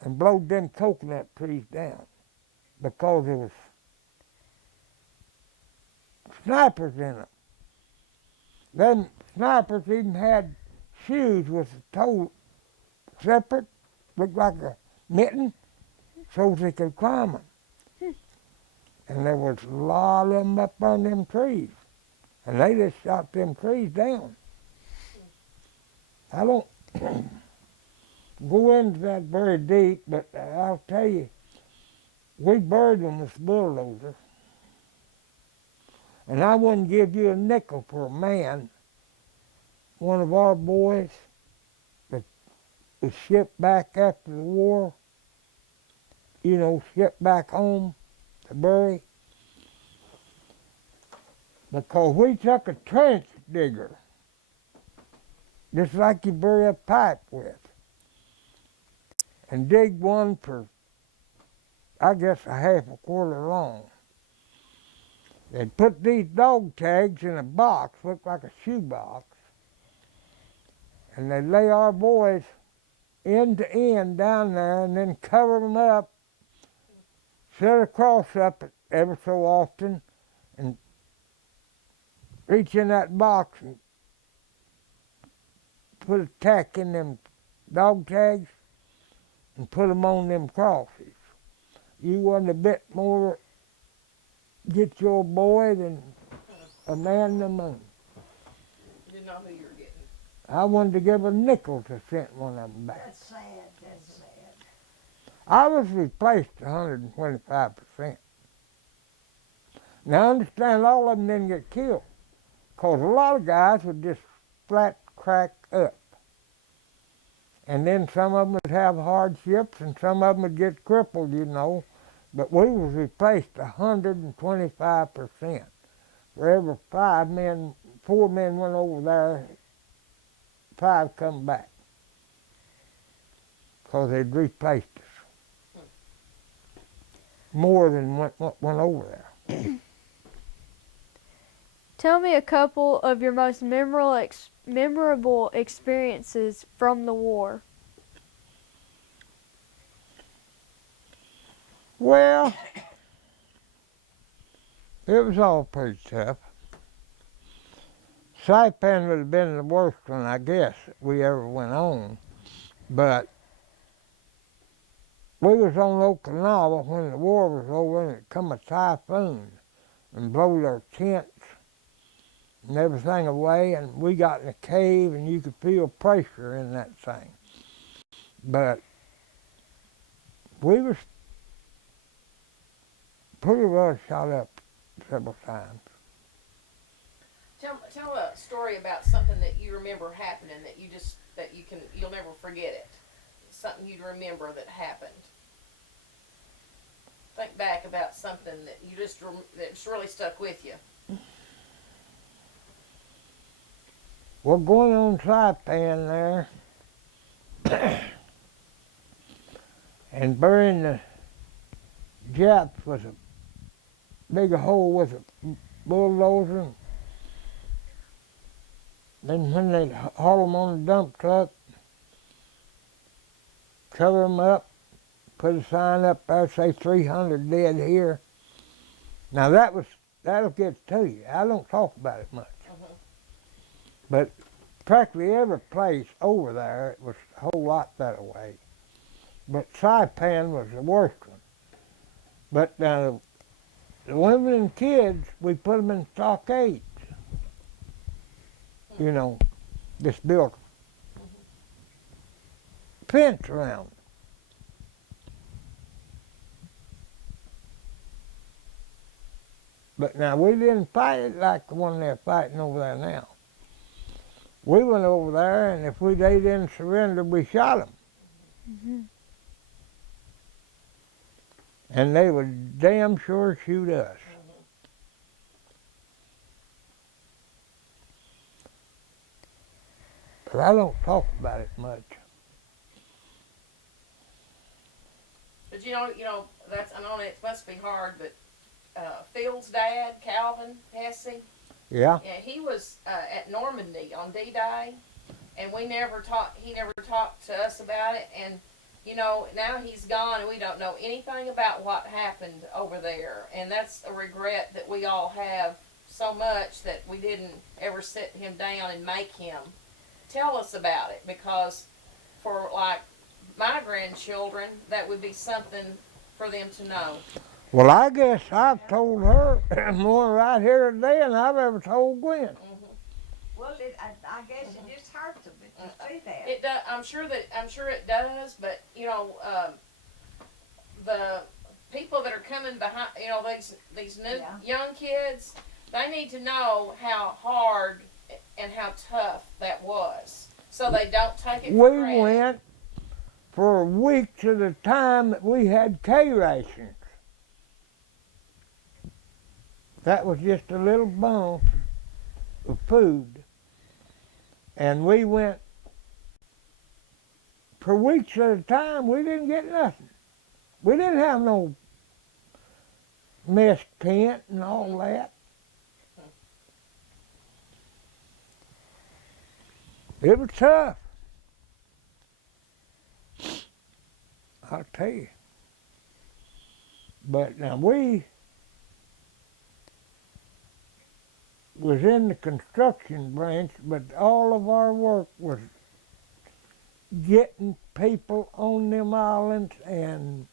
and blowed them coconut trees down because there was snipers in them. Them snipers even had shoes with the toe separate, looked like a mitten, so they could climb them. And there was a lot of them up on them trees. And they just shot them trees down. I don't go into that very deep, but I'll tell you, we buried them with bulldozers. And I wouldn't give you a nickel for a man. One of our boys that was shipped back after the war, shipped back home to bury. Because we took a trench digger, just like you bury a pipe with, and dig one for, I guess, a half a quarter long. They'd put these dog tags in a box, looked like a shoebox, and they'd lay our boys end to end down there and then cover them up, set a cross up ever so often, and reach in that box and put a tack in them dog tags and put them on them crosses. You wasn't a bit more get your boy than a man in the moon. You didn't know who you were getting. I wanted to give a nickel to send one of them back. That's sad, that's sad. I was replaced 125%. Now I understand all of them didn't get killed, because a lot of guys would just flat crack up. And then some of them would have hardships and some of them would get crippled, you know. But we was replaced 125%. For every 4 men went over there, 5 come back. Because they'd replaced us. More than went over there. Tell me a couple of your most memorable experiences from the war. Well, it was all pretty tough. Saipan would have been the worst one, I guess, we ever went on. But we was on Okinawa when the war was over, and it come a typhoon and blew our tents and everything away, and we got in a cave, and you could feel pressure in that thing. But we was pretty well shot up several times. Tell a story about something that you remember happening you'll never forget it. Something you'd remember that happened. Think back about something that that's really stuck with you. Well, going on Saipan there and burying the Japs was a big hole with a bulldozer. Then when they haul them on the dump truck, cover them up, put a sign up there, say 300 dead here. Now that'll get to you. I don't talk about it much. But practically every place over there, it was a whole lot that way. But Saipan was the worst one. But the women and kids, we put them in stockades. You know, just built fence around. But now we didn't fight it like the one they're fighting over there now. We went over there, and if they didn't surrender, we shot them. Mm-hmm. And they would damn sure shoot us. But I don't talk about it much. But you know, I know it must be hard, but Phil's dad, Calvin Hesse, Yeah? yeah, he was at Normandy on D-Day, and he never talked to us about it, and you know, now he's gone and we don't know anything about what happened over there, and that's a regret that we all have so much that we didn't ever sit him down and make him tell us about it, because for like my grandchildren, that would be something for them to know. Well, I guess I've told her more right here today than I've ever told Gwen. Well, I guess it just hurts a bit to see that. It does. I'm sure it does. But you know, the people that are coming behind, you know, these new young kids, they need to know how hard and how tough that was, so they don't take it for granted. We went for weeks at a time that we had K rations. That was just a little bump of food. And we went for weeks at a time. We didn't get nothing. We didn't have no mess tent and all that. It was tough. I'll tell you. But now we was in the construction branch, but all of our work was getting people on them islands and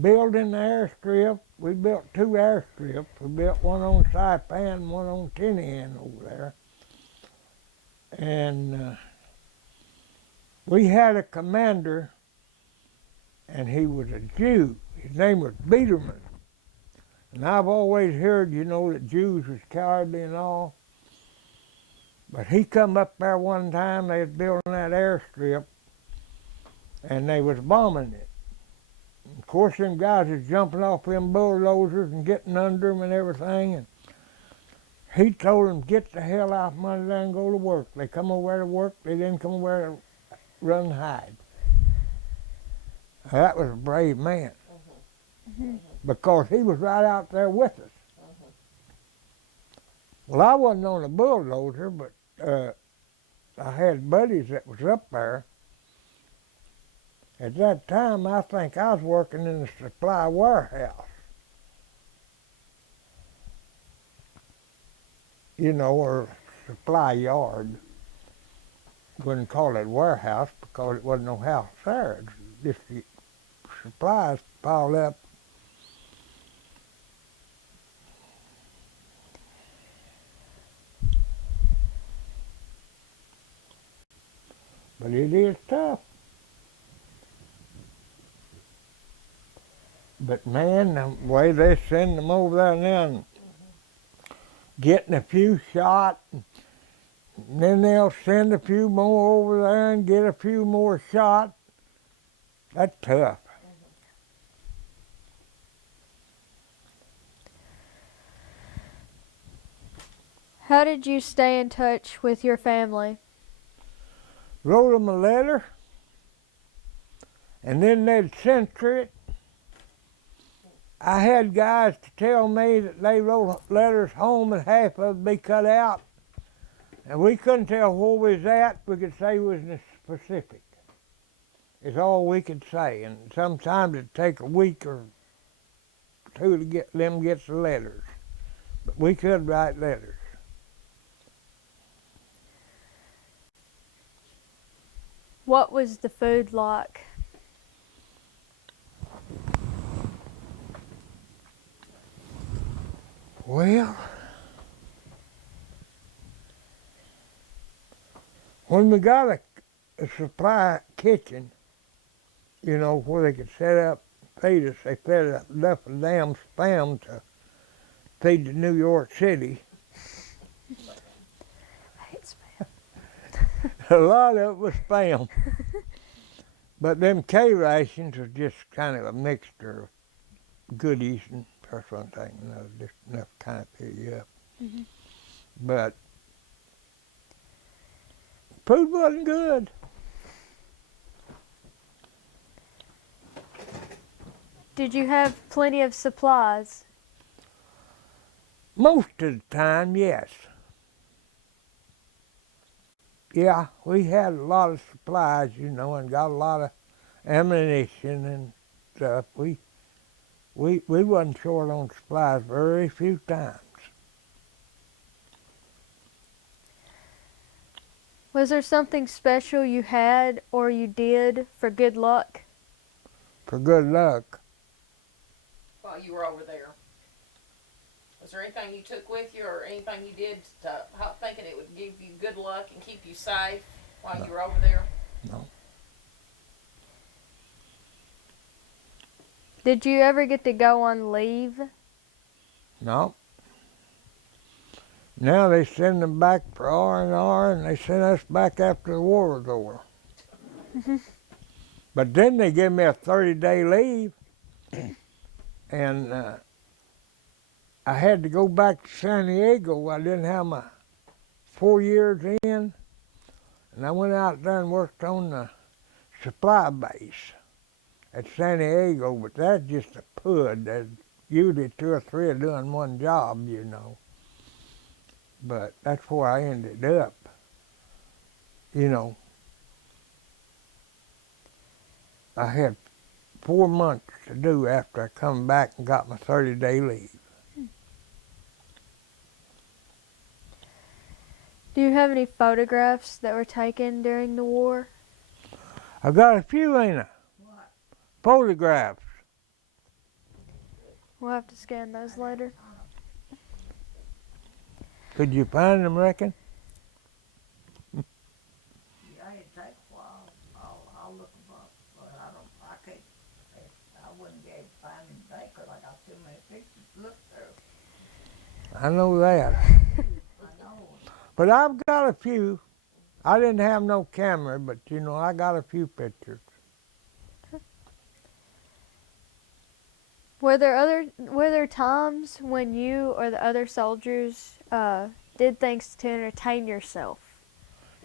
building the airstrip. We built 2 airstrips. We built one on Saipan and one on Tinian over there. And we had a commander, and he was a Jew. His name was Biederman. And I've always heard, you know, that Jews was cowardly and all. But he come up there one time, they was building that airstrip, and they was bombing it. Of course, them guys was jumping off them bulldozers and getting under them and everything. And he told them, get the hell out from under there and go to work. They come over there to work, they didn't come over there to run and hide. Now, that was a brave man. Because he was right out there with us. Well, I wasn't on a bulldozer, but I had buddies that was up there. At that time, I think I was working in the supply warehouse. You know, or supply yard. Wouldn't call it warehouse because it wasn't no house there. It was just the supplies piled up. But it is tough. But man, the way they send them over there now and getting a few shot, and then they'll send a few more over there and get a few more shot. That's tough. How did you stay in touch with your family? Wrote them a letter, and then they'd censor it. I had guys to tell me that they wrote letters home and half of it be cut out. And we couldn't tell where we was at. We could say we was in the Pacific. It's all we could say. And sometimes it'd take a week or 2 to get the letters. But we could write letters. What was the food like? Well, when we got a supply kitchen, you know, where they could set up, feed us, they fed up enough of damn spam to feed to New York City. I hate spam. A lot of it was spam. But them K rations was just kind of a mixture of goodies and or something, you know, just enough to kind of fill you up. Mm-hmm. But food wasn't good. Did you have plenty of supplies? Most of the time, yes. Yeah, we had a lot of supplies, you know, and got a lot of ammunition and stuff. We wasn't short on supplies very few times. Was there something special you had or you did for good luck? For good luck. While you were over there? Was there anything you took with you or anything you did to thinking it would give you good luck and keep you safe while you were over there? No. Did you ever get to go on leave? No. Now they send them back for R&R, and they send us back after the war was over. But then they give me a 30-day leave, and I had to go back to San Diego. I didn't have my 4 years in, and I went out there and worked on the supply base at San Diego, but that's just a PUD. There's usually 2 or 3 are doing one job, you know. But that's where I ended up, you know. I had 4 months to do after I come back and got my 30-day leave. Do you have any photographs that were taken during the war? I got a few, ain't I? What? Photographs. We'll have to scan those later. Could you find them, reckon? Yeah, it'd take a while. I'll look them up, but I can't, I wouldn't be able to find them today 'cause I got too many pictures to look through. I know that. I know. But I've got a few. I didn't have no camera, but you know, I got a few pictures. Were there times when you or the other soldiers did things to entertain yourself?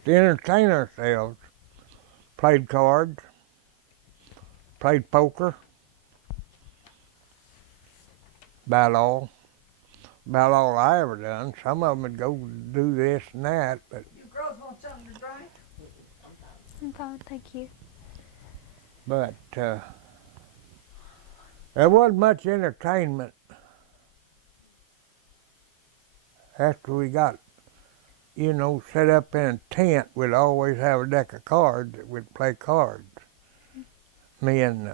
To entertain ourselves, played cards, played poker, about all I ever done. Some of them would go do this and that, but You girls want something to drink? I'm fine, thank you. There wasn't much entertainment after we got, you know, set up in a tent. We'd always have a deck of cards that we'd play cards. Me and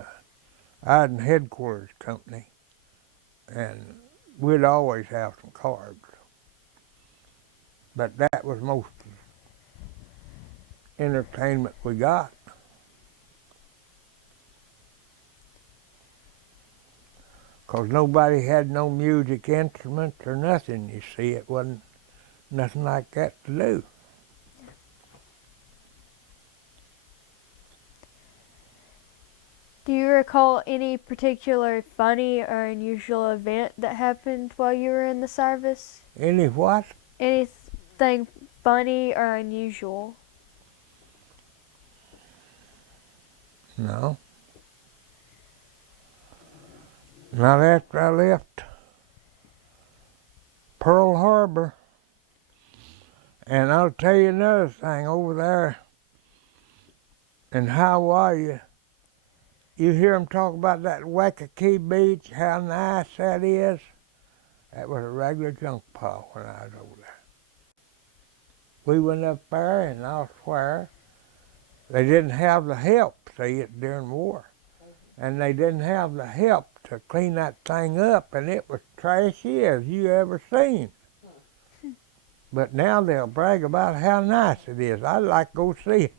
I had a headquarters company, and we'd always have some cards. But that was most of the entertainment we got. Because nobody had no music instruments or nothing, you see. It wasn't nothing like that to do. Do you recall any particular funny or unusual event that happened while you were in the service? Any what? Anything funny or unusual? No. Not after I left Pearl Harbor. And I'll tell you another thing, over there in Hawaii, you hear them talk about that Waikiki Beach, how nice that is. That was a regular junk pile when I was over there. We went up there, and I'll swear, they didn't have the help, see, it during war. And they didn't have the help to clean that thing up, and it was trashy as you ever seen. But now they'll brag about how nice it is. I'd like to go see it.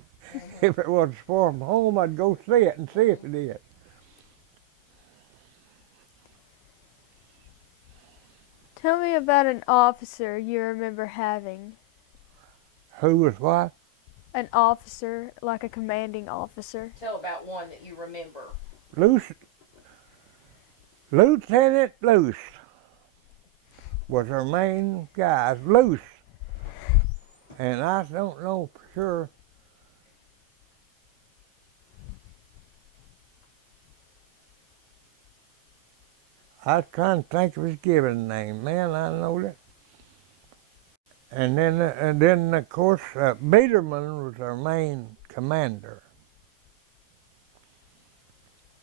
If it was far from home, I'd go see it and see if it is. Tell me about an officer you remember having. Who was what? An officer, like a commanding officer. Tell about one that you remember. Lieutenant Luce was our main guy, Luce. And I don't know for sure. I was trying to think of his given name. Man, I know that. And then of course, Biederman was our main commander.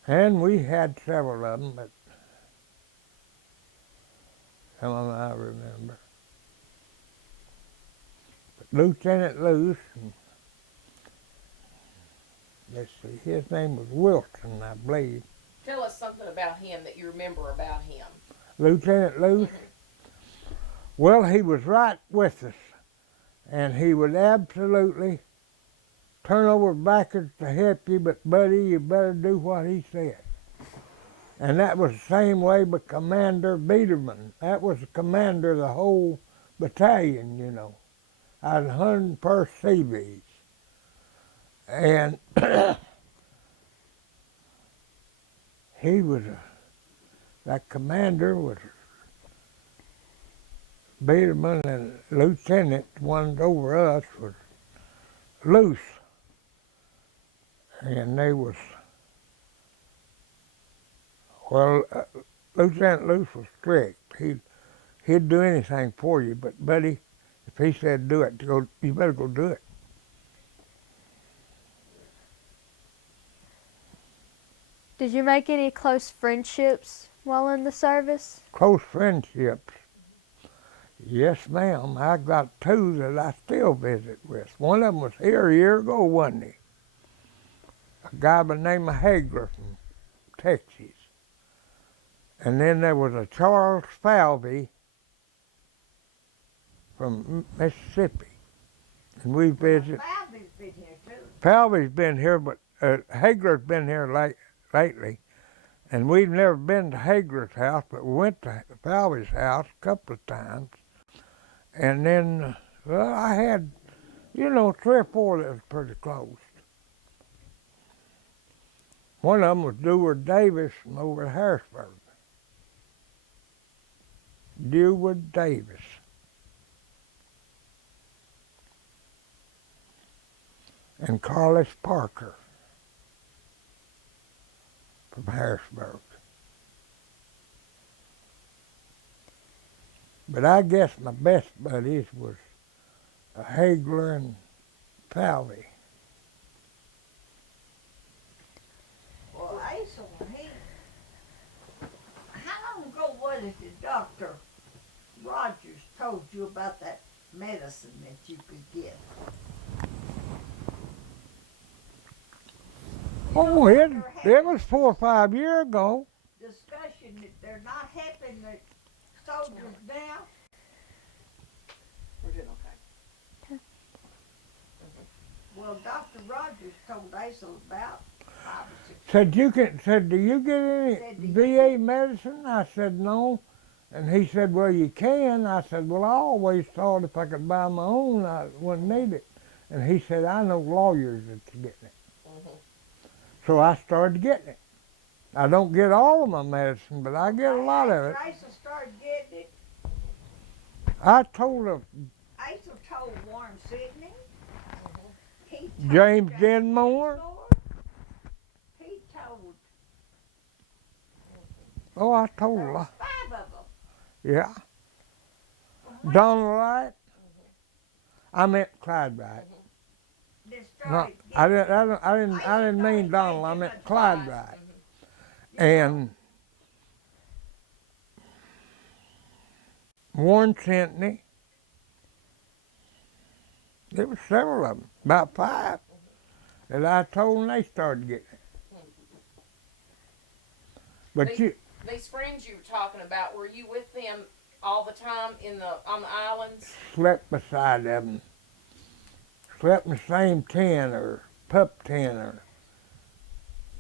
And we had several of them, but some of them I remember. But Lieutenant Luce, and let's see, his name was Wilson, I believe. Tell us something about him that you remember about him. Lieutenant Luce? Well, he was right with us, and he would absolutely turn over backwards to help you, but buddy, you better do what he said. And that was the same way with Commander Biederman. That was the commander of the whole battalion, you know. I was 101st Seabees. And he was, that commander was Biederman, and lieutenant, one over us was Luce. And they was, well, Lieutenant Luce was strict. He'd do anything for you, but buddy, if he said do it, you better go do it. Did you make any close friendships while in the service? Close friendships. Yes, ma'am. I got two that I still visit with. One of them was here a year ago, wasn't he? A guy by the name of Hagler from Texas. And then there was a Charles Falvey from Mississippi. And we visited. Falvey's been here too. Falvey's been here, but Hagler's been here lately. And we've never been to Hagler's house, but we went to Falvey's house a couple of times. And then, well, I had, 3 or 4 that was pretty close. One of them was Deward Davis from over at Harrisburg. Deward Davis. And Carlos Parker from Harrisburg. But I guess my best buddies was Hagler and Falvey. Well, Acel, how long ago was it that Dr. Rogers told you about that medicine that you could get? Oh, it was 4 or 5 years ago. Discussion that they're not helping the soldiers now. We're doing okay. Well, Dr. Rogers told Acel about 5 or 6 Said, do you get any Said, "Do you VA medicine?" I said, no. And he said, well, you can. I said, well, I always thought if I could buy my own, I wouldn't need it. And he said, I know lawyers that's getting it. So I started getting it. I don't get all of my medicine, but I get a lot of it. Acel started getting it. I told Acel told Warren Sidney. He told James Denmore. He told. Oh, I told There a was lot. 5 of them. Yeah. When Donald Wright. I meant Clyde Wright. they No, started I didn't mean Donald. I meant Clyde Wright. And Warren Sidney. There were several of them, about 5, that I told and they started getting it. But These friends you were talking about, were you with them all the time on the islands? slept beside them. Slept in the same tent or pup tent or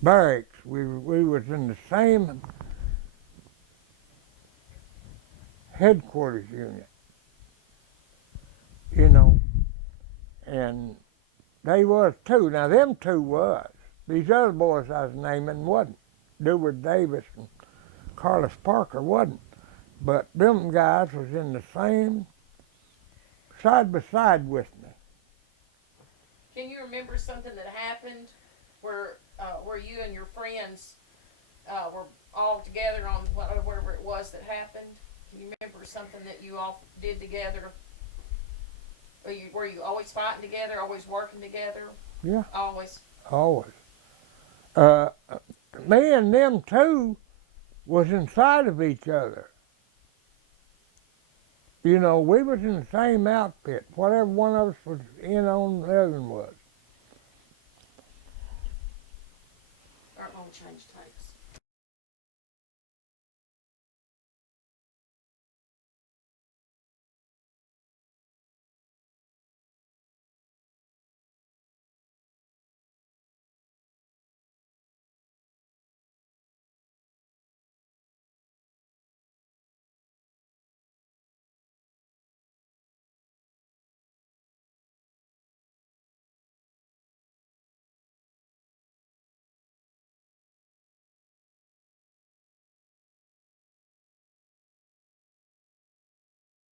barracks. We was in the same headquarters unit, and they was too. Now them 2 was. These other boys I was naming wasn't. Deward Davis and Carlos Parker wasn't. But them guys was in the same side by side with me. Can you remember something that happened where you and your friends were all together on whatever it was that happened? Can you remember something that you all did together? Were you always fighting together, always working together? Yeah. Always. Always. Me and them 2 was inside of each other. We was in the same outfit. Whatever one of us was in on, the other one was. All right, well, we changed